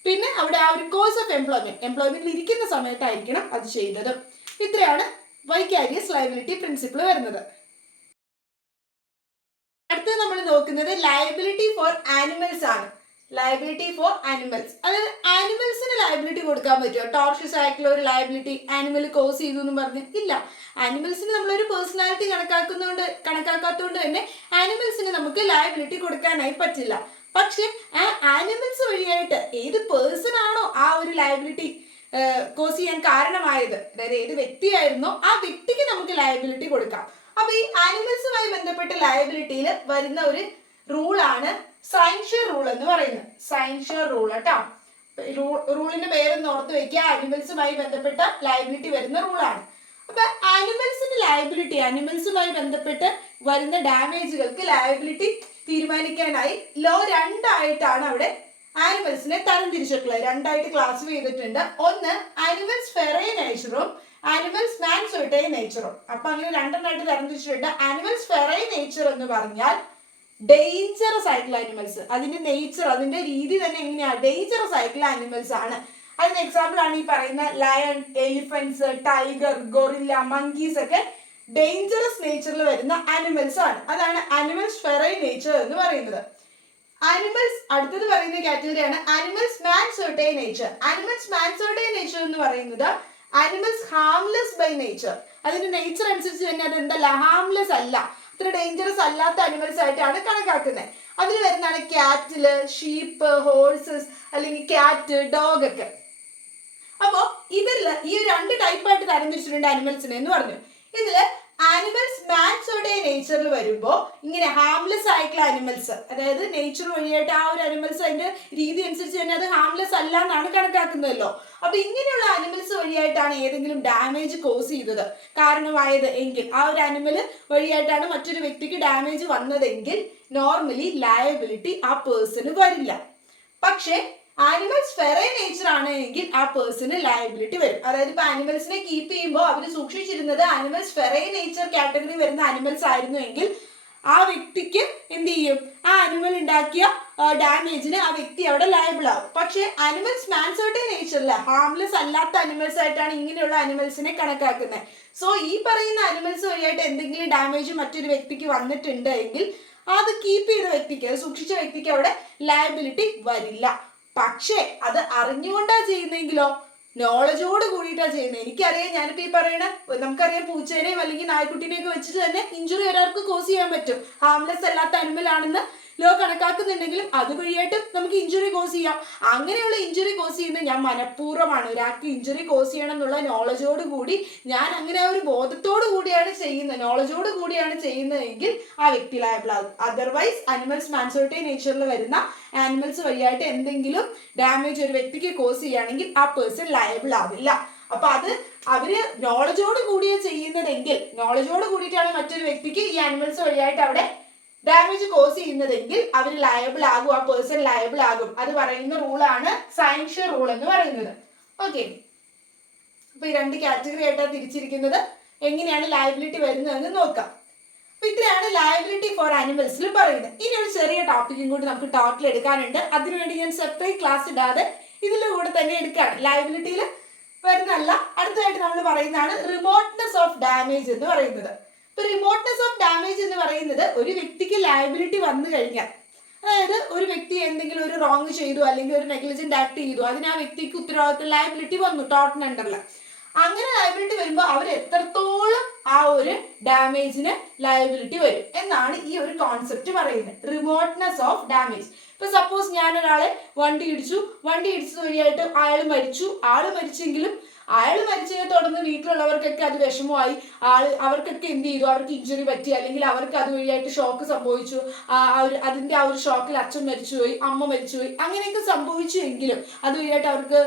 പിന്നെ അവിടെ ആ ഒരു കോഴ്സ് ഓഫ് എംപ്ലോയ്മെന്റിൽ ഇരിക്കുന്ന സമയത്തായിരിക്കണം അത് ചെയ്തത്. ഇത്രയാണ് വൈകാരിയസ് ലയബിലിറ്റി പ്രിൻസിപ്പിൾ വരുന്നത്. അടുത്തത് നമ്മൾ നോക്കുന്നത് ലയബിലിറ്റി ഫോർ ആനിമൽസ് ആണ്. ലയബിലിറ്റി ഫോർ ആനിമൽസ്, അതായത് ആനിമൽസിന് ലയബിലിറ്റി കൊടുക്കാൻ പറ്റുമോ? ടോർഷ്യസ് ആയിട്ടുള്ള ഒരു ലയബിലിറ്റി ആനിമൽ കോസ് ചെയ്തു എന്ന് പറഞ്ഞ് ഇല്ല. ആനിമൽസിന് നമ്മളൊരു പേഴ്സണാലിറ്റി കണക്കാക്കാത്തതുകൊണ്ട് തന്നെ ആനിമൽസിന് നമുക്ക് ലയബിലിറ്റി കൊടുക്കാനായി പറ്റില്ല. പക്ഷെ ആ ആനിമൽസ് വഴിയായിട്ട് ഏത് പേഴ്സൺ ആണോ ആ ഒരു ലയബിലിറ്റി കോസ് ചെയ്യാൻ കാരണമായത്, അതായത് ഏത് വ്യക്തിയായിരുന്നോ ആ വ്യക്തിക്ക് നമുക്ക് ലയബിലിറ്റി കൊടുക്കാം. അപ്പൊ ഈ ആനിമൽസുമായി ബന്ധപ്പെട്ട ലയബിലിറ്റിയിൽ വരുന്ന ഒരു റൂളാണ് സൈൻഷ്യർ റൂൾ എന്ന് പറയുന്നത്. സൈൻഷ്യർ റൂൾ കേട്ടോ. റൂളിന്റെ പേരൊന്ന് ഓർത്ത് വെക്കുക. ആനിമൽസുമായി ബന്ധപ്പെട്ട ലയബിലിറ്റി വരുന്ന റൂളാണ്. അപ്പൊ ആനിമൽസിന്റെ ലയബിലിറ്റി, ആനിമൽസുമായി ബന്ധപ്പെട്ട് വരുന്ന ഡാമേജുകൾക്ക് ലയബിലിറ്റി തീരുമാനിക്കാനായി ലോ രണ്ടായിട്ടാണ് അവിടെ ആനിമൽസിനെ തരംതിരിച്ചിട്ടുള്ളത്. രണ്ടായിട്ട് ക്ലാസിഫൈ ചെയ്തിട്ടുണ്ട്. ഒന്ന് ആനിമൽസ് ഫെറൈ നേച്ചറും ആനിമൽസ് മാൻസോട്ടേ നേച്ചറും. അപ്പൊ അങ്ങനെ രണ്ടെണ്ണമായിട്ട് തരംതിരിച്ചിട്ടുണ്ട്. ആനിമൽസ് ഫെറൈ നേച്ചർ എന്ന് പറഞ്ഞാൽ ഡേഞ്ചറസ് ആയിട്ടുള്ള ആനിമൽസ്, അതിന്റെ നേച്ചർ, അതിന്റെ രീതി തന്നെ എങ്ങനെയാണ്, ഡേഞ്ചറസ് ആയിട്ടുള്ള ആനിമൽസ് ആണ്. അതിന് എക്സാമ്പിൾ ആണ് ഈ പറയുന്ന lion, elephants, tiger, guerrilla, monkeys ഒക്കെ ഡേഞ്ചറസ് നേച്ചറിൽ വരുന്ന ആനിമൽസ് ആണ്. അതാണ് ആനിമൽസ് ഫെറൈ നേച്ചർ എന്ന് പറയുന്നത്. ആനിമൽസ് അടുത്തത് പറയുന്ന കാറ്റഗറിയാണ് ആനിമൽസ് മാൻസോട്ടേ നേച്ചർ. ആനിമൽസ് മാൻസോട്ടേ നേച്ചർ എന്ന് പറയുന്നത് ആനിമൽസ് ഹാംലെസ് ബൈ നേച്ചർ. അതിന്റെ നേച്ചർ അനുസരിച്ച് തന്നെ അത് എന്തല്ല, ഹാംലെസ് അല്ല, അത്ര ഡേഞ്ചറസ് അല്ലാത്ത ആനിമൽസ് ആയിട്ടാണ് കണക്കാക്കുന്നത്. അതിൽ വരുന്നതാണ് ക്യാറ്റില്, ഷീപ്പ്, ഹോഴ്സസ് അല്ലെങ്കിൽ ക്യാറ്റ്, ഡോഗ് ഒക്കെ. അപ്പോ ഇവരില് ഈ രണ്ട് ടൈപ്പായിട്ട് തരംതിരിച്ചിട്ടുണ്ട് ആനിമൽസിനെ എന്ന് പറഞ്ഞു. ഇതില് ആനിമൽസ് മാൻസോട്ടേ നേച്ചറിൽ വരുമ്പോൾ ഇങ്ങനെ ഹാംലെസ് ആയിട്ടുള്ള ആനിമൽസ്, അതായത് നേച്ചർ വഴിയായിട്ട് ആ ഒരു ആനിമൽസ് അതിന്റെ രീതി അനുസരിച്ച് തന്നെ അത് ഹാംലെസ് അല്ല എന്നാണ് കണക്കാക്കുന്നതല്ലോ. അപ്പൊ ഇങ്ങനെയുള്ള ആനിമൽസ് വഴിയായിട്ടാണ് ഏതെങ്കിലും ഡാമേജ് കോസ് ചെയ്തത് കാരണമായത് എങ്കിൽ, ആ ഒരു ആനിമൽ വഴിയായിട്ടാണ് മറ്റൊരു വ്യക്തിക്ക് ഡാമേജ് വന്നതെങ്കിൽ നോർമലി ലയബിലിറ്റി ആ പേഴ്സണ് വരില്ല. പക്ഷേ ആനിമൽസ് ഫെറൈ നേച്ചർ ആണ് എങ്കിൽ ആ പേഴ്സണ് ലയബിലിറ്റി വരും. അതായത് ഇപ്പൊ ആനിമൽസിനെ കീപ്പ് ചെയ്യുമ്പോൾ അവർ സൂക്ഷിച്ചിരുന്നത് ആനിമൽസ് ഫെറൈ നേച്ചർ കാറ്റഗറി വരുന്ന ആനിമൽസ് ആയിരുന്നു എങ്കിൽ ആ വ്യക്തിക്ക് എന്ത് ചെയ്യും, ആ ആനിമൽ ഉണ്ടാക്കിയ ഡാമേജിന് ആ വ്യക്തി അവിടെ ലയബിൾ ആവും. പക്ഷെ ആനിമൽസ് മാൻസോട്ടേ നേച്ചറിൽ ഹാംലെസ് അല്ലാത്ത ആനിമൽസ് ആയിട്ടാണ് ഇങ്ങനെയുള്ള ആനിമൽസിനെ കണക്കാക്കുന്നത്. സോ ഈ പറയുന്ന ആനിമൽസ് വഴിയായിട്ട് എന്തെങ്കിലും ഡാമേജ് മറ്റൊരു വ്യക്തിക്ക് വന്നിട്ടുണ്ട് എങ്കിൽ അത് കീപ്പ് ചെയ്ത വ്യക്തിക്ക്, സൂക്ഷിച്ച വ്യക്തിക്ക് അവിടെ ലയബിലിറ്റി വരില്ല. പക്ഷേ അത് അറിഞ്ഞുകൊണ്ടാ ചെയ്യുന്നെങ്കിലോ, നോളജോട് കൂടിയിട്ടാണ് ചെയ്യുന്നത്. എനിക്കറിയാം, ഞാനിപ്പോൾ ഈ പറയണ നമുക്കറിയാം പൂച്ചേനെയും അല്ലെങ്കിൽ നായ്ക്കുട്ടീനെയൊക്കെ വെച്ചിട്ട് തന്നെ ഇഞ്ചുറി ഒരാൾക്ക് കോസ് ചെയ്യാൻ പറ്റും. ഹാംലെസ് അല്ലാത്ത അനിമൽ ആണെന്ന് ലോ കണക്കാക്കുന്നുണ്ടെങ്കിലും അതുവഴിയായിട്ട് നമുക്ക് ഇഞ്ചുറി കോസ് ചെയ്യാം. അങ്ങനെയുള്ള ഇഞ്ചുറി കോസ് ചെയ്യുന്നത് ഞാൻ മനഃപൂർവ്വമാണ്, ഒരാൾക്ക് ഇഞ്ചുറി കോസ് ചെയ്യണം എന്നുള്ള നോളജോട് കൂടി ഞാൻ അങ്ങനെ ഒരു ബോധത്തോടു കൂടിയാണ് ചെയ്യുന്നത്, നോളജോട് കൂടിയാണ് ചെയ്യുന്നതെങ്കിൽ ആ വ്യക്തി ലയബിൾ ആകും. അതർവൈസ് അനിമൽസ് മാൻസോട്ടേ നേച്ചറിൽ വരുന്ന ആനിമൽസ് വഴിയായിട്ട് എന്തെങ്കിലും ഡാമേജ് ഒരു വ്യക്തിക്ക് കോസ് ചെയ്യുകയാണെങ്കിൽ ആ പേഴ്സൺ ലയബിൾ ആവില്ല. അപ്പൊ അത് അവര് നോളജോട് കൂടിയ ചെയ്യുന്നതെങ്കിൽ, നോളജോട് കൂടിയിട്ടാണ് മറ്റൊരു വ്യക്തിക്ക് ഈ ആനിമൽസ് വഴിയായിട്ട് അവിടെ ഡാമേജ് കോസ് ചെയ്യുന്നതെങ്കിൽ അവർ ലയബിൾ ആകും, ആ പേഴ്സൺ ലയബിൾ ആകും. അത് പറയുന്ന റൂളാണ് സയൻഷ്യർ റൂൾ എന്ന് പറയുന്നത്. ഓക്കെ, അപ്പൊ ഈ രണ്ട് കാറ്റഗറി ആയിട്ടാണ് തിരിച്ചിരിക്കുന്നത്. എങ്ങനെയാണ് ലയബിലിറ്റി വരുന്നതെന്ന് നോക്കാം. അപ്പൊ ഇത്രയാണ് ലയബിലിറ്റി ഫോർ ആനിമൽസിൽ പറയുന്നത്. ഇനി ഒരു ചെറിയ ടോപ്പിക്കും കൂടി നമുക്ക് ടോട്ടൽ എടുക്കാനുണ്ട്. അതിനുവേണ്ടി ഞാൻ സെപ്പറേറ്റ് ക്ലാസ് ഇടാതെ ഇതിന്റെ കൂടെ തന്നെ എടുക്കുകയാണ്. ലയബിലിറ്റിയിൽ വരുന്നല്ല, അടുത്തതായിട്ട് നമ്മൾ പറയുന്നതാണ് റിമോട്ട്നെസ് ഓഫ് ഡാമേജ് എന്ന് പറയുന്നത്. ഇപ്പൊ റിമോട്ട്നെസ് ഓഫ് ഡാമേജ് എന്ന് പറയുന്നത് ഒരു വ്യക്തിക്ക് ലയബിലിറ്റി വന്നു കഴിഞ്ഞാൽ, അതായത് ഒരു വ്യക്തി എന്തെങ്കിലും ഒരു റോങ് ചെയ്തു അല്ലെങ്കിൽ ഒരു നെഗ്ലിജന്റ് ആക്ട് ചെയ്തു, അതിന് ആ വ്യക്തിക്ക് ഉത്തരവാദിത്വം ലയബിലിറ്റി വന്നു ടോട്ടൽ അണ്ടറിൽ. അങ്ങനെ ലയബിലിറ്റി വരുമ്പോൾ അവർ എത്രത്തോളം ആ ഒരു ഡാമേജിന് ലയബിലിറ്റി വരും എന്നാണ് ഈ ഒരു കോൺസെപ്റ്റ് പറയുന്നത്, റിമോട്ട്നെസ് ഓഫ് ഡാമേജ്. ഇപ്പൊ സപ്പോസ് ഞാൻ ഒരാളെ വണ്ടി ഇടിച്ചത് വഴിയായിട്ട് അയാൾ മരിച്ചു. ആള് മരിച്ചെങ്കിലും അയാൾ മരിച്ചതിനെ തുടർന്ന് വീട്ടിലുള്ളവർക്കൊക്കെ അത് വിഷമമായി, അവർക്കൊക്കെ എന്ത് ചെയ്തു, അവർക്ക് ഇഞ്ചുറി പറ്റി അല്ലെങ്കിൽ അവർക്ക് അതുവഴിയായിട്ട് ഷോക്ക് സംഭവിച്ചു. അതിന്റെ ആ ഒരു ഷോക്കിൽ അച്ഛൻ മരിച്ചുപോയി, അമ്മ മരിച്ചുപോയി, അങ്ങനെയൊക്കെ സംഭവിച്ചു എങ്കിലും അതുവഴിയായിട്ട് അവർക്ക്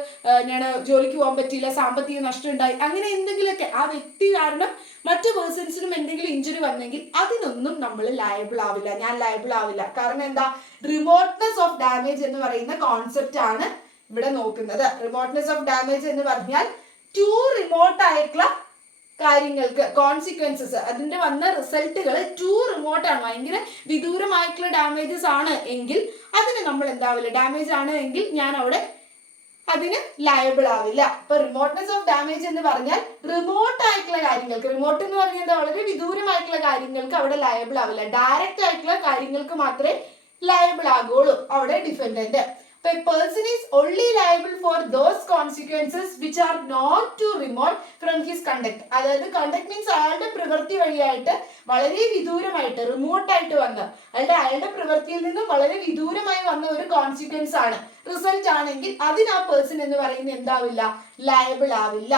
ജോലിക്ക് പോകാൻ പറ്റിയില്ല, സാമ്പത്തിക നഷ്ടം ഉണ്ടായി, അങ്ങനെ എന്തെങ്കിലുമൊക്കെ ആ വ്യക്തി കാരണം മറ്റു പേഴ്സൺസിനും എന്തെങ്കിലും ഇഞ്ചുറി വന്നെങ്കിൽ അതിനൊന്നും നമ്മൾ ലയബിൾ ആവില്ല, ഞാൻ ലയബിൾ ആവില്ല. കാരണം എന്താ, റിമോട്ട്നെസ് ഓഫ് ഡാമേജ് എന്ന് പറയുന്ന കോൺസെപ്റ്റ് ആണ് ഇവിടെ നോക്കുന്നത്. റിമോട്ട്നെസ് ഓഫ് ഡാമേജ് എന്ന് പറഞ്ഞാൽ ടു റിമോട്ട് ആയിട്ടുള്ള കാര്യങ്ങൾക്ക് കോൺസിക്വൻസസ്, അതിന്റെ വന്ന റിസൾട്ടുകൾ ടു റിമോട്ടാണ്, ഭയങ്കര വിദൂരമായിട്ടുള്ള ഡാമേജസ് ആണ് എങ്കിൽ അതിന് നമ്മൾ എന്താവില്ല, ഡാമേജ് ആണ് എങ്കിൽ ഞാൻ അവിടെ അതിന് ലയബിൾ ആവില്ല. ഇപ്പൊ റിമോട്ട്നെസ് ഓഫ് ഡാമേജ് എന്ന് പറഞ്ഞാൽ റിമോട്ട് ആയിട്ടുള്ള കാര്യങ്ങൾക്ക്, റിമോട്ട് എന്ന് പറഞ്ഞാൽ വളരെ വിദൂരമായിട്ടുള്ള കാര്യങ്ങൾക്ക് അവിടെ ലയബിൾ ആവില്ല, ഡയറക്റ്റ് ആയിട്ടുള്ള കാര്യങ്ങൾക്ക് മാത്രമേ ലയബിൾ ആകുള്ളൂ അവിടെ defendant. A person is only liable for those consequences which are not too remote from his conduct. അതായത് കണ്ടക്ട് മീൻസ് അയാളുടെ പ്രവൃത്തി വഴിയായിട്ട് വളരെ വിദൂരമായിട്ട് റിമോട്ട് ആയിട്ട് വന്ന അയാളുടെ പ്രവൃത്തിയിൽ നിന്നും വളരെ വിദൂരമായി വന്ന ഒരു കോൺസിക്വൻസ് ആണ്, റിസൾട്ട് ആണെങ്കിൽ അതിന് ആ പേഴ്സൺ എന്ന് പറയുന്നത് എന്താവില്ല, ലയബിൾ ആവില്ല.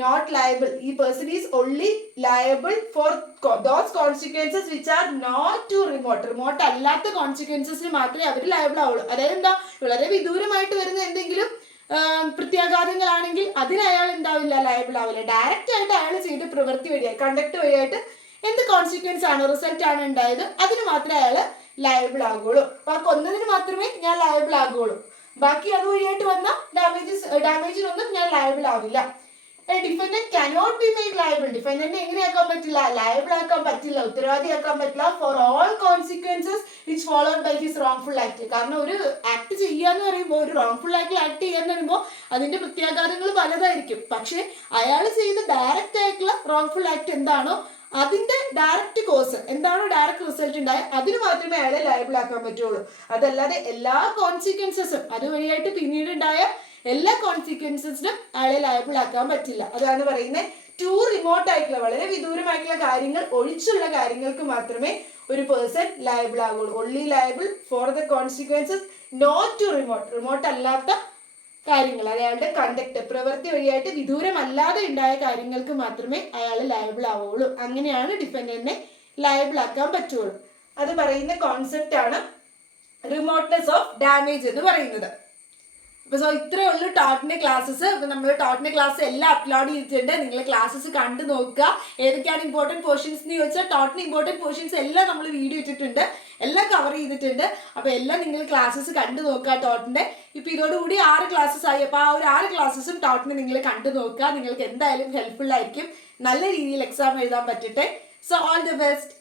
Not liable. ഈ person is only liable for those consequences which are not too remote. Remote അല്ലാത്ത കോൺസിക്വൻസസിന് മാത്രമേ അവർ ലയബിൾ ആവുള്ളൂ. അതായത് എന്താ, വളരെ വിദൂരമായിട്ട് വരുന്ന എന്തെങ്കിലും പ്രത്യാഘാതങ്ങളാണെങ്കിൽ അതിന് അയാൾ എന്താവില്ല, ലയബിൾ ആവില്ല. ഡയറക്റ്റ് ആയിട്ട് അയാൾ ചെയ്ത പ്രവൃത്തി വഴിയായി കണ്ടക്ട് വഴിയായിട്ട് എന്ത് കോൺസിക്വൻസ് ആണ്, റിസൾട്ട് ആണ് ഉണ്ടായത്, അതിന് മാത്രമേ അയാൾ ലയബിൾ ആകുള്ളൂ. അപ്പൊ ആ കൊന്നതിന് മാത്രമേ ഞാൻ ലയബിൾ ആകുള്ളൂ. ബാക്കി അതുവഴിയായിട്ട് വന്ന ഡാമേജിനൊന്നും ഞാൻ ലയബിൾ ആവില്ല. A defendant cannot be made liable. Defendant എങ്ങനെയാക്കാൻ പറ്റില്ല, ലയബിൾ ആക്കാൻ പറ്റില്ല, ഉത്തരവാദിയാക്കാൻ പറ്റില്ല for all consequences which followed by his wrongful act. കാരണം ഒരു ആക്ട് ചെയ്യാന്ന് പറയുമ്പോൾ, ഒരു wrongful ആക്ട് ചെയ്യാന്ന് പറയുമ്പോൾ അതിന്റെ പ്രത്യാഘാതങ്ങൾ പലതായിരിക്കും. പക്ഷെ അയാൾ ചെയ്ത ഡയറക്റ്റ് ആയിട്ടുള്ള wrongful ആക്ട് എന്താണോ അതിന്റെ ഡയറക്റ്റ് കോസ് എന്താണോ, ഡയറക്റ്റ് റിസൾട്ട് ഉണ്ടായ അതിന് മാത്രമേ അയാളെ ലയബിൾ ആക്കാൻ പറ്റുള്ളൂ. അതല്ലാതെ എല്ലാ കോൺസിക്വൻസസും അതുവഴിയായിട്ട് പിന്നീട് ഉണ്ടായ എല്ലാ കോൺസിക്വൻസസിനും അയാളെ ലയബിൾ ആക്കാൻ പറ്റില്ല. അതാണ് പറയുന്നത്, ടു റിമോട്ട് ആയിട്ടുള്ള വളരെ വിദൂരമായിട്ടുള്ള കാര്യങ്ങൾ ഒഴിച്ചുള്ള കാര്യങ്ങൾക്ക് മാത്രമേ ഒരു പേഴ്സൺ ലയബിൾ ആകുള്ളൂ. Only liable for the consequences not too remote അല്ലാത്ത കാര്യങ്ങൾ, അയാളുടെ കണ്ടക്ട് പ്രവൃത്തി വഴിയായിട്ട് വിദൂരമല്ലാതെ ഉണ്ടായ കാര്യങ്ങൾക്ക് മാത്രമേ അയാൾ ലയബിൾ ആവുള്ളൂ. അങ്ങനെയാണ് ഡിഫൻഡന്റിനെ ലയബിൾ ആക്കാൻ പറ്റുള്ളൂ. അത് പറയുന്ന കോൺസെപ്റ്റ് ആണ് റിമോട്ട്നെസ് ഓഫ് ഡാമേജ് എന്ന് പറയുന്നത്. അപ്പോൾ ഇത്രയേ ഉള്ളൂ ടോട്ടിൻ്റെ ക്ലാസ്സസ്. അപ്പോൾ നമ്മൾ ടോട്ടിൻ്റെ ക്ലാസ് എല്ലാം അപ്ലോഡ് ചെയ്തിട്ടുണ്ട്, നിങ്ങൾ ക്ലാസ്സസ് കണ്ടു നോക്കുക. ഏതൊക്കെയാണ് ഇമ്പോർട്ടൻറ്റ് പോർഷൻസ് എന്ന് ചോദിച്ചാൽ ടോട്ടിന് ഇമ്പോർട്ടൻറ്റ് പോർഷൻസ് എല്ലാം നമ്മൾ വീഡിയോ ഇട്ടിട്ടുണ്ട്, എല്ലാം കവർ ചെയ്തിട്ടുണ്ട്. അപ്പോൾ എല്ലാം നിങ്ങൾ ക്ലാസ്സസ് കണ്ടു നോക്കുക ടോട്ടിൻ്റെ. ഇപ്പോൾ ഇതോടുകൂടി 6 ക്ലാസ്സസ് ആയി. അപ്പോൾ ആ ഒരു 6 ക്ലാസ്സസും ടോട്ടിന് നിങ്ങൾ കണ്ടു നോക്കുക. നിങ്ങൾക്ക് എന്തായാലും ഹെൽപ്ഫുൾ ആയിരിക്കും, നല്ല രീതിയിൽ എക്സാം എഴുതാൻ പറ്റട്ടെ. So all the best.